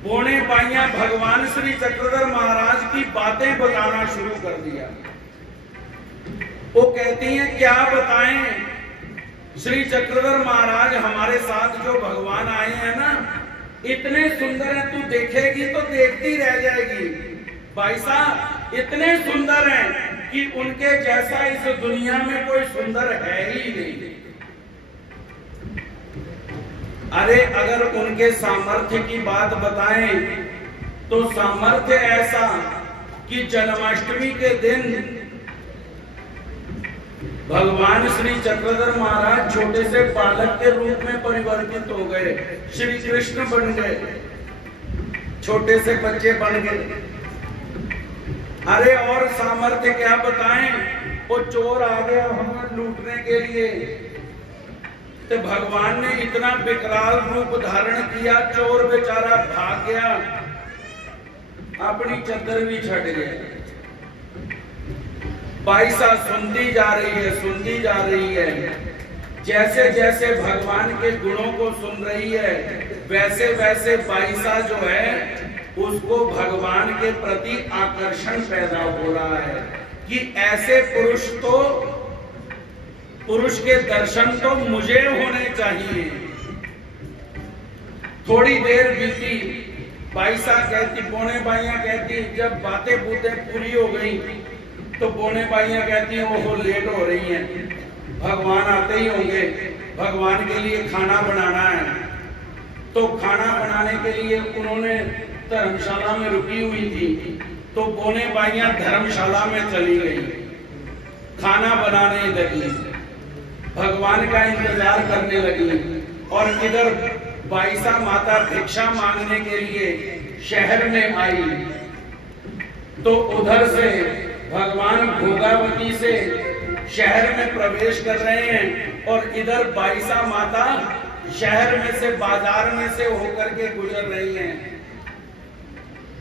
बोने भाइयां भगवान श्री चक्रधर महाराज की बातें बताना शुरू कर दिया। वो कहती हैं क्या बताएं, श्री चक्रधर महाराज हमारे साथ जो भगवान आए हैं ना, इतने सुंदर हैं, तू देखेगी तो देखती रह जाएगी। बाईसा इतने सुंदर हैं कि उनके जैसा इस दुनिया में कोई सुंदर है ही नहीं। अरे अगर उनके सामर्थ्य की बात बताएं तो सामर्थ्य ऐसा कि जन्माष्टमी के दिन भगवान श्री चक्रधर महाराज छोटे से बालक के रूप में परिवर्तित हो गए, श्री कृष्ण बन गए, छोटे से बच्चे बन गए। अरे और सामर्थ्य क्या बताएं, वो चोर आ गया हमें लूटने के लिए, तो भगवान ने इतना विकराल रूप धारण किया, चोर बेचारा भाग गया, अपनी चद्दर भी छट गया। बाईसा सुनती जा रही है, सुनती जा रही है। जैसे जैसे भगवान के गुणों को सुन रही है वैसे वैसे बाईसा जो है उसको भगवान के प्रति आकर्षण पैदा हो रहा है कि ऐसे पुरुष के दर्शन तो मुझे होने चाहिए। थोड़ी देर बीती, बाईसा कहती, बोने भाइयां कहती, जब बातें बूतें पूरी हो गई तो बोने भाइयां कहती हैं वो लेट हो रही हैं, भगवान आते ही होंगे, भगवान के लिए खाना बनाना है। तो खाना बनाने के लिए उन्होंने धर्मशाला में रुकी हुई थी, तो बोने बाइयां धर्मशाला में चली गई, खाना बनाने लगी, भगवान का इंतजार करने लगी। और इधर बाईसा माता भिक्षा मांगने के लिए शहर में आई, तो उधर से भगवान भोगावती से शहर में प्रवेश कर रहे हैं और इधर बाईसा माता शहर में से, बाजार में से होकर के गुजर रही हैं।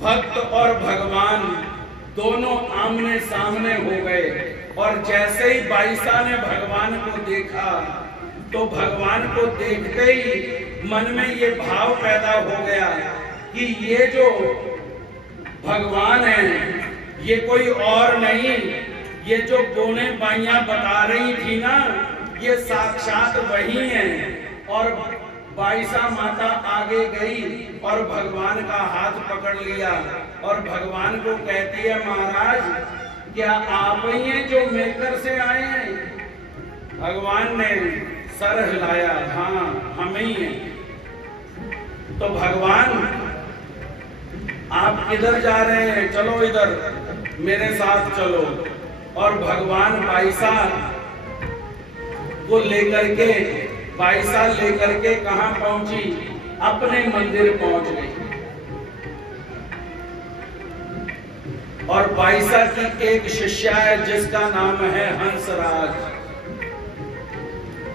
भक्त और भगवान दोनों आमने सामने हो गए और जैसे ही बाईसा ने भगवान को देखा तो भगवान को देखते ही मन में ये भाव पैदा हो गया कि ये जो भगवान है ये कोई और नहीं, ये जो बोने बाइयां बता रही थी ना, ये साक्षात वही हैं। और बाईसा माता आगे गई और भगवान का हाथ पकड़ लिया और भगवान को कहती है, महाराज क्या आप ही हैं जो मेकर से आए हैं? भगवान ने सर हिलाया, हाँ हम ही हैं। तो भगवान आप किधर जा रहे हैं? चलो इधर मेरे साथ चलो। और भगवान बाईसा को लेकर के, बाईसा लेकर के कहां पहुंची? अपने मंदिर पहुंच गई। और बाईसा की एक शिष्या है जिसका नाम है हंसराज,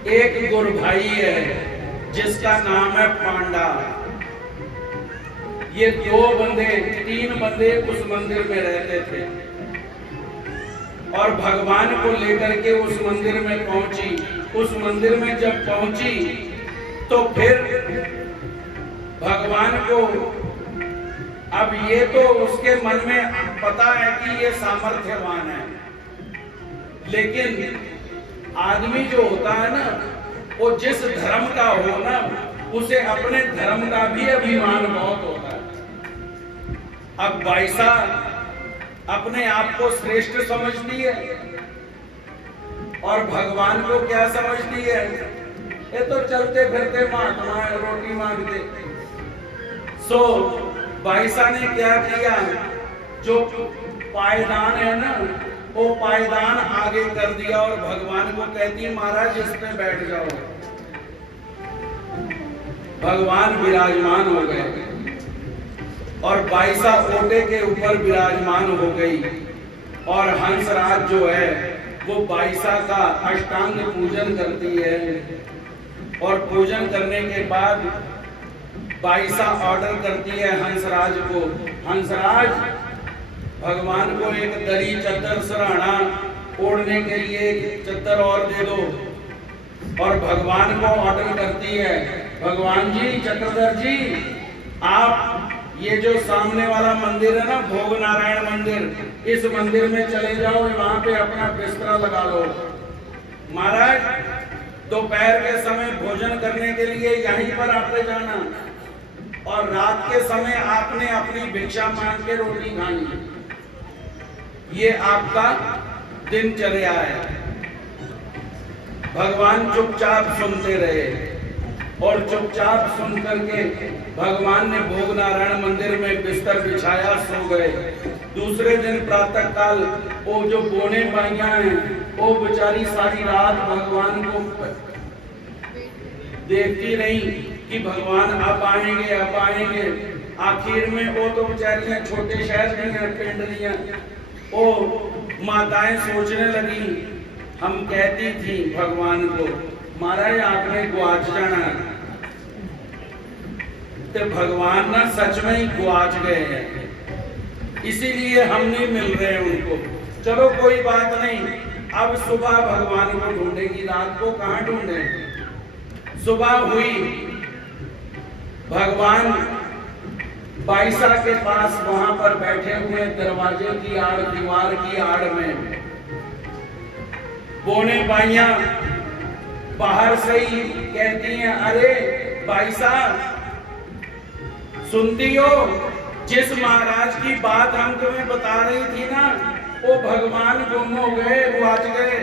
एक गुरु भाई है जिसका नाम है पांडा। ये 3 बंदे उस मंदिर में रहते थे और भगवान को लेकर के उस मंदिर में पहुंची। उस मंदिर में जब पहुंची तो फिर भगवान को, अब ये तो उसके मन में पता है कि ये सामर्थ्यवान है, लेकिन आदमी जो होता है ना, वो जिस धर्म का हो ना, उसे अपने धर्म का भी अभिमान बहुत होता है। अब बाईसा अपने आप को श्रेष्ठ समझती है और भगवान को क्या समझती है? ये तो चलते फिरते महात्मा है, रोटी मांगते। सो बाईसा ने क्या किया? जो पायदान है ना, वो पायदान आगे कर दिया और भगवान को कहती है, महाराज इस पे बैठ जाओ। भगवान विराजमान हो गए और बाईसा ओटे के ऊपर विराजमान हो गई। और हंसराज जो है वो बाईसा का अष्टांग पूजन करती है और पूजन करने के बाद बाईसा ऑर्डर करती है हंसराज को, हंसराज भगवान को एक दरी चद्दर सराहना ओढ़ने के लिए एक चद्दर और दे दो। और भगवान को ऑर्डर करती है, भगवान जी, चक्रधर जी, आप ये जो सामने वाला मंदिर है ना, भोग नारायण मंदिर, इस मंदिर में चले जाओ, वहां पे अपना बिस्तरा लगा लो। महाराज दोपहर के समय भोजन करने के लिए यहीं पर आपने जाना और रात के समय आपने अपनी भिक्षा मांग के रोटी खानी। ये आपका दिनचर्या है। भगवान चुपचाप सुनते रहे और चुपचाप सुन करके भगवान ने भोग नारायण मंदिर में बिस्तर बिछाया, सो गए। दूसरे दिन प्रातः काल वो जो बोने बाइयां हैं, वो बेचारी सारी रात भगवान को देखती रही कि भगवान अब आएंगे, अब आएंगे। आखिर में वो तो बेचारियां छोटे शहर दी हैं, पिंड दियां, वो माताएं सोचने लगी, हम कहती थी भगवान को, महाराज आपने गुआच जाना, तो भगवान ना सच में ही गुआच गए हैं, इसीलिए हम नहीं मिल रहे उनको। चलो कोई बात नहीं, अब सुबह भगवान को ढूंढेगी, रात को कहां ढूंढे। सुबह हुई, भगवान बाईसा के पास वहां पर बैठे हुए दरवाजे की आड़, दीवार की आड़ में। बोने बाइयां बाहर से ही कहती हैं, अरे बाईसा सुनती हो, जिस महाराज की बात हम तुम्हें बता रही थी ना, वो भगवान गुम हो गए, गुआच गए।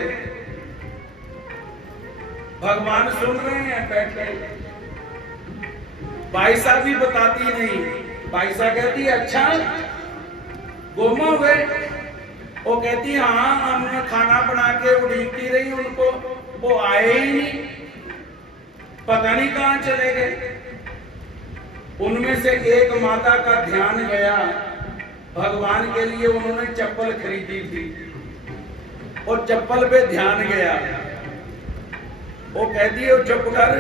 भगवान सुन रहे हैं बैठे। बाईसा भी बताती नहीं। बाईसा कहती अच्छा गुम हो गए। वो कहती हाँ, हमने खाना बना के उड़ीती रही उनको, वो आए ही नहीं, पता नहीं कहां चले गए। उनमें से एक माता का ध्यान गया, भगवान के लिए उन्होंने चप्पल खरीदी थी, और चप्पल पे ध्यान गया। वो कहती है चुप कर,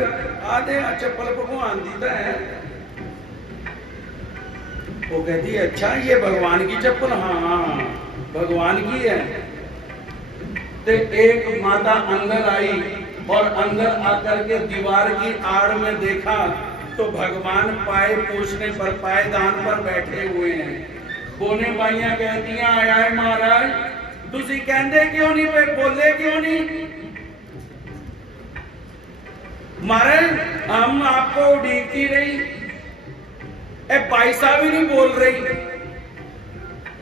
आधे चप्पल को भगवान दीता है। वो कहती है अच्छा ये भगवान की चप्पल? हाँ भगवान की है। तो एक माता अंदर आई और अंदर आकर के दीवार की आड़ में देखा तो भगवान पाए पूछने पर, पायदान पर बैठे हुए हैं। बोने बाइयां कहती हैं आया है महाराज, तुसी कहंदे क्यों नहीं पे, बोले क्यों नहीं? महाराज हम आपको उड़ीती रही, ए पैसा भी नहीं बोल रही,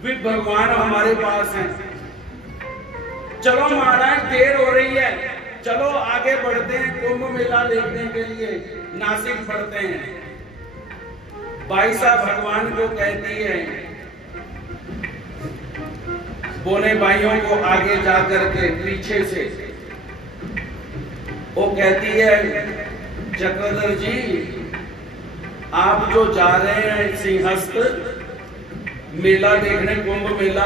भी भगवान हमारे पास है। चलो महाराज देर हो रही है, चलो आगे बढ़ते हैं, कुंभ मेला देखने के लिए नासिक बढ़ते हैं। बाईसा भगवान को कहती है, बोने भाइयों को आगे जाकर के पीछे से वो कहती है चक्रधर जी आप जो जा रहे हैं सिंहस्थ मेला देखने, कुंभ मेला,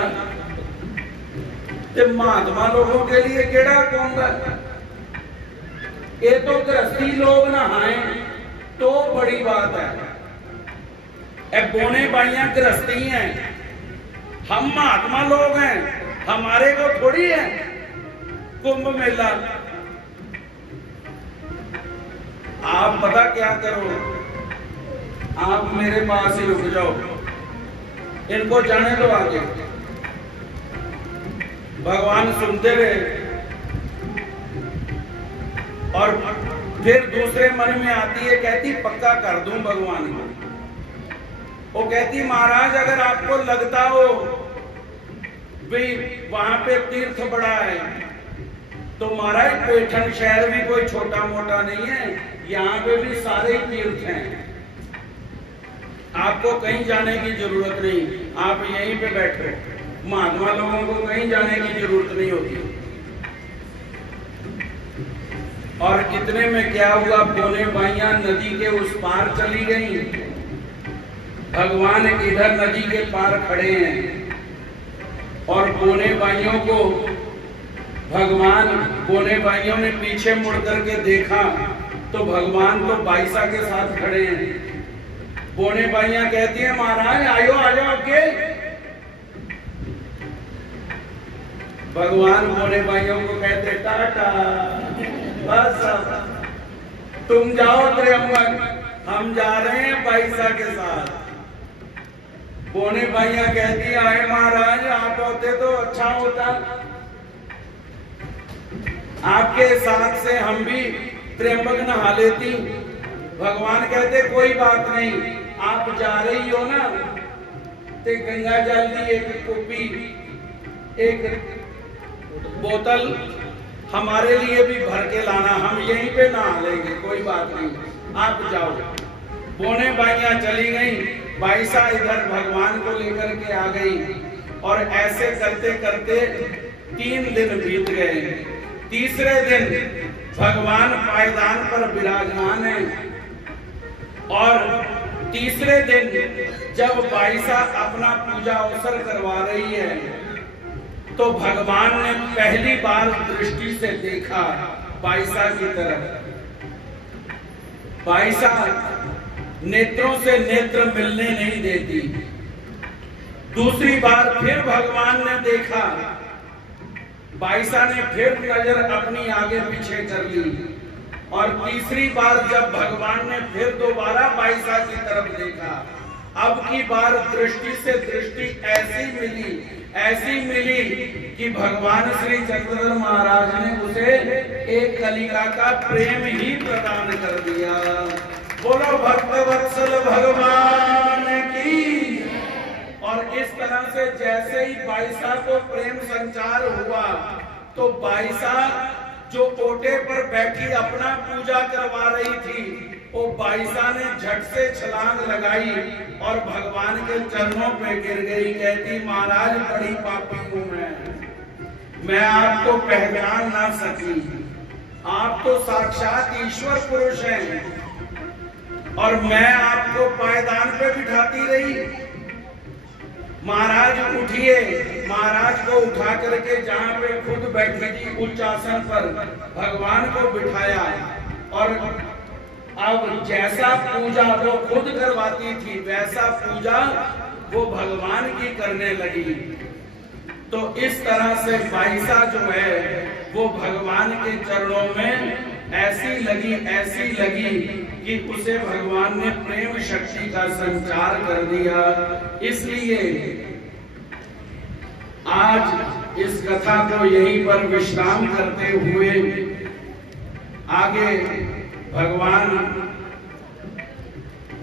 ते महात्मा लोगों के लिए केड़ा कुंभ है? ये तो गृहस्थी लोग नहाए तो बड़ी बात है। ए बोने भाइयां गृहस्थी हैं, हम महात्मा लोग हैं, हमारे को थोड़ी है कुंभ मेला। आप पता क्या करो, आप मेरे पास ही रुक जाओ, इनको जाने दो आगे। भगवान सुनते रहे और फिर दूसरे मन में आती है, कहती पक्का कर दूं भगवान को। वो कहती महाराज अगर आपको लगता हो भी वहां पे तीर्थ बड़ा है तो महाराज पैठन शहर भी कोई छोटा मोटा नहीं है, यहाँ पे भी सारे ही तीर्थ हैं, आपको कहीं जाने की जरूरत नहीं, आप यहीं पे बैठो। महात्मा लोगों को कहीं जाने की जरूरत नहीं होती। और इतने में क्या हुआ, बोने बाइयां नदी के उस पार चली गई, भगवान इधर नदी के पार खड़े हैं और बोने बाइयों को भगवान, बोने बाइयों ने पीछे मुड़ करके देखा तो भगवान तो बाईसा के साथ खड़े हैं। बोने बाइयां कहती है महाराज आयो आयो आगे। भगवान बोने बाइयों को कहते टाटा, बस तुम जाओ त्र्यंबक, हम जा रहे हैं बाईसा के साथ। बोने बाइयां कहती आए महाराज आप होते तो अच्छा होता, आपके साथ से हम भी त्र्यंबक नहा लेती। भगवान कहते कोई बात नहीं, आप जा रही हो ना, ते गंगा जल की एक कुप्पी, एक बोतल हमारे लिए भी भर के लाना, हम यहीं पे नहा लेंगे, कोई बात नहीं, आप जाओ। बोने बाइयां चली गई, बाईसा इधर भगवान को लेकर के आ गई और ऐसे करते करते 3 दिन बीत गए। तीसरे दिन भगवान पायदान पर विराजमान है और तीसरे दिन जब बाईसा अपना पूजा अवसर करवा रही है तो भगवान ने पहली बार दृष्टि से देखा बाईसा की तरफ। बाईसा नेत्रों से नेत्र मिलने नहीं देती। दूसरी बार फिर भगवान ने देखा, बाईसा ने फिर नजर अपनी आगे पीछे कर ली और तीसरी बार जब भगवान ने फिर दोबारा बाईसा की तरफ देखा, अब की बार दृष्टि से दृष्टि ऐसी मिली कि भगवान श्री चक्रधर महाराज ने उसे एक कलिका का प्रेम ही प्रदान कर दिया। बोलो भक्तवत्सल भगवान की। और इस तरह से जैसे ही बाईसा को प्रेम संचार हुआ तो बाईसा जो ओटे पर बैठी अपना पूजा करवा रही थी, वो बाईसा ने झट से छलांग लगाई और भगवान के चरणों पे गिर गई। कहती महाराज बड़ी पापी हूं मैं आपको पहचान ना सकी, आप तो साक्षात ईश्वर पुरुष हैं और मैं आपको पायदान पे बिठाती रही। महाराज उठिए। महाराज को उठा करके जहां पे खुद बैठी थी उच्च आसन पर भगवान को बिठाया और अब जैसा पूजा वो खुद करवाती थी वैसा पूजा वो भगवान की करने लगी। तो इस तरह से बाईसा जो है वो भगवान के चरणों में ऐसी लगी कि उसे भगवान ने प्रेम शक्ति का संचार कर दिया। इसलिए आज इस कथा को यहीं पर विश्राम करते हुए आगे भगवान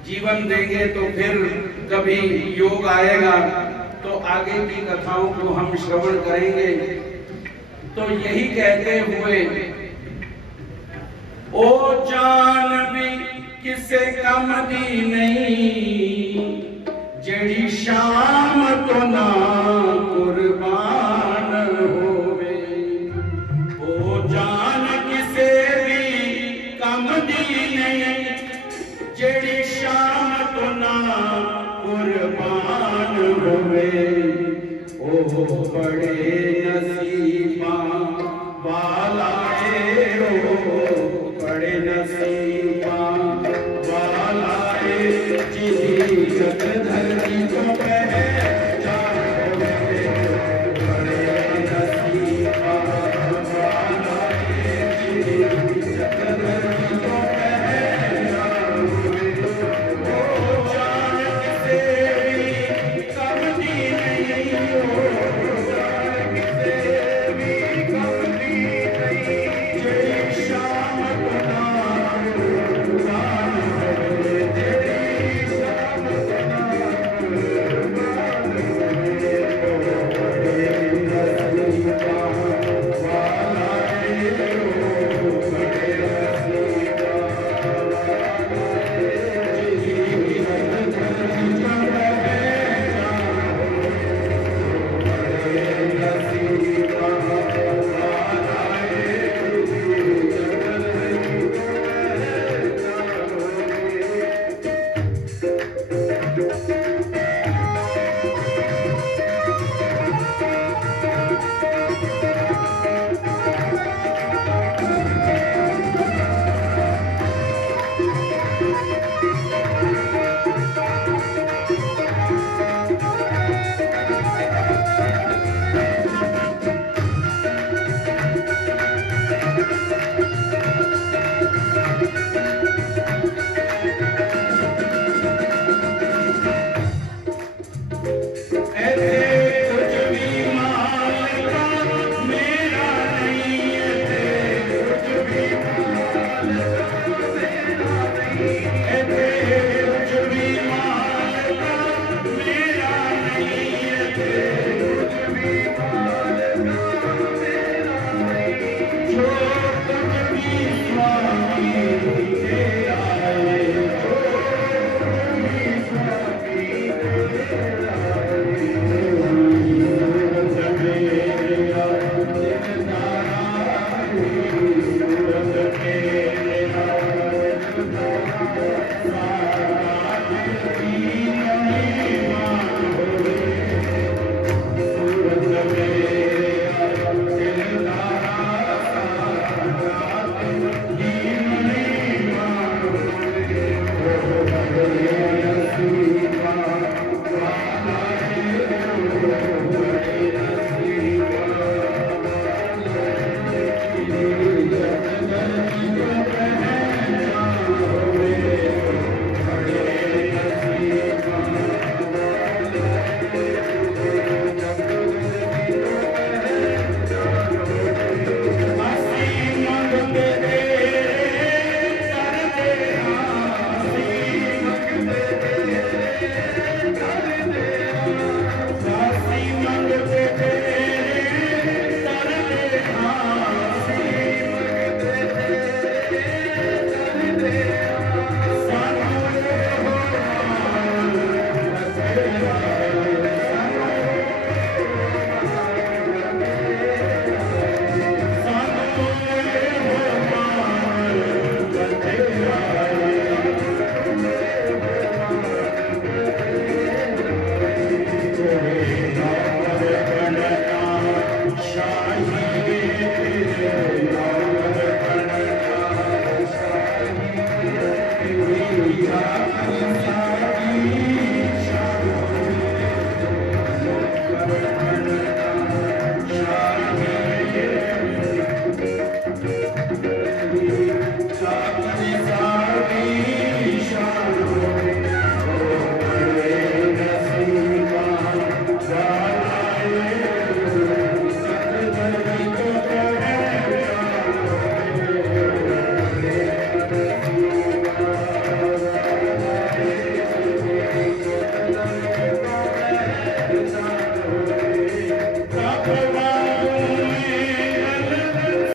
जीवन देंगे तो फिर कभी योग आएगा तो आगे की कथाओं को हम श्रवण करेंगे। तो यही कहते हुए ओ जान भी किसे कम दी नहीं, जेड़ी शाम तो ना कुर्बान होवे। ओ जान किसे भी कम दी नहीं, जेड़ी शाम तो ना कुर्बान होवे। ओ बड़े नसीबा वाला बड़े नसीबा वाला जिन्हीं जग धरती को पहचानोगे। बड़े नसीबा वाला जिन्हीं जग धरती को पहचानोगे। ओ जान किसे भी कम दी नहीं, ओ जान किसे भी कम दी नहीं, जय शाम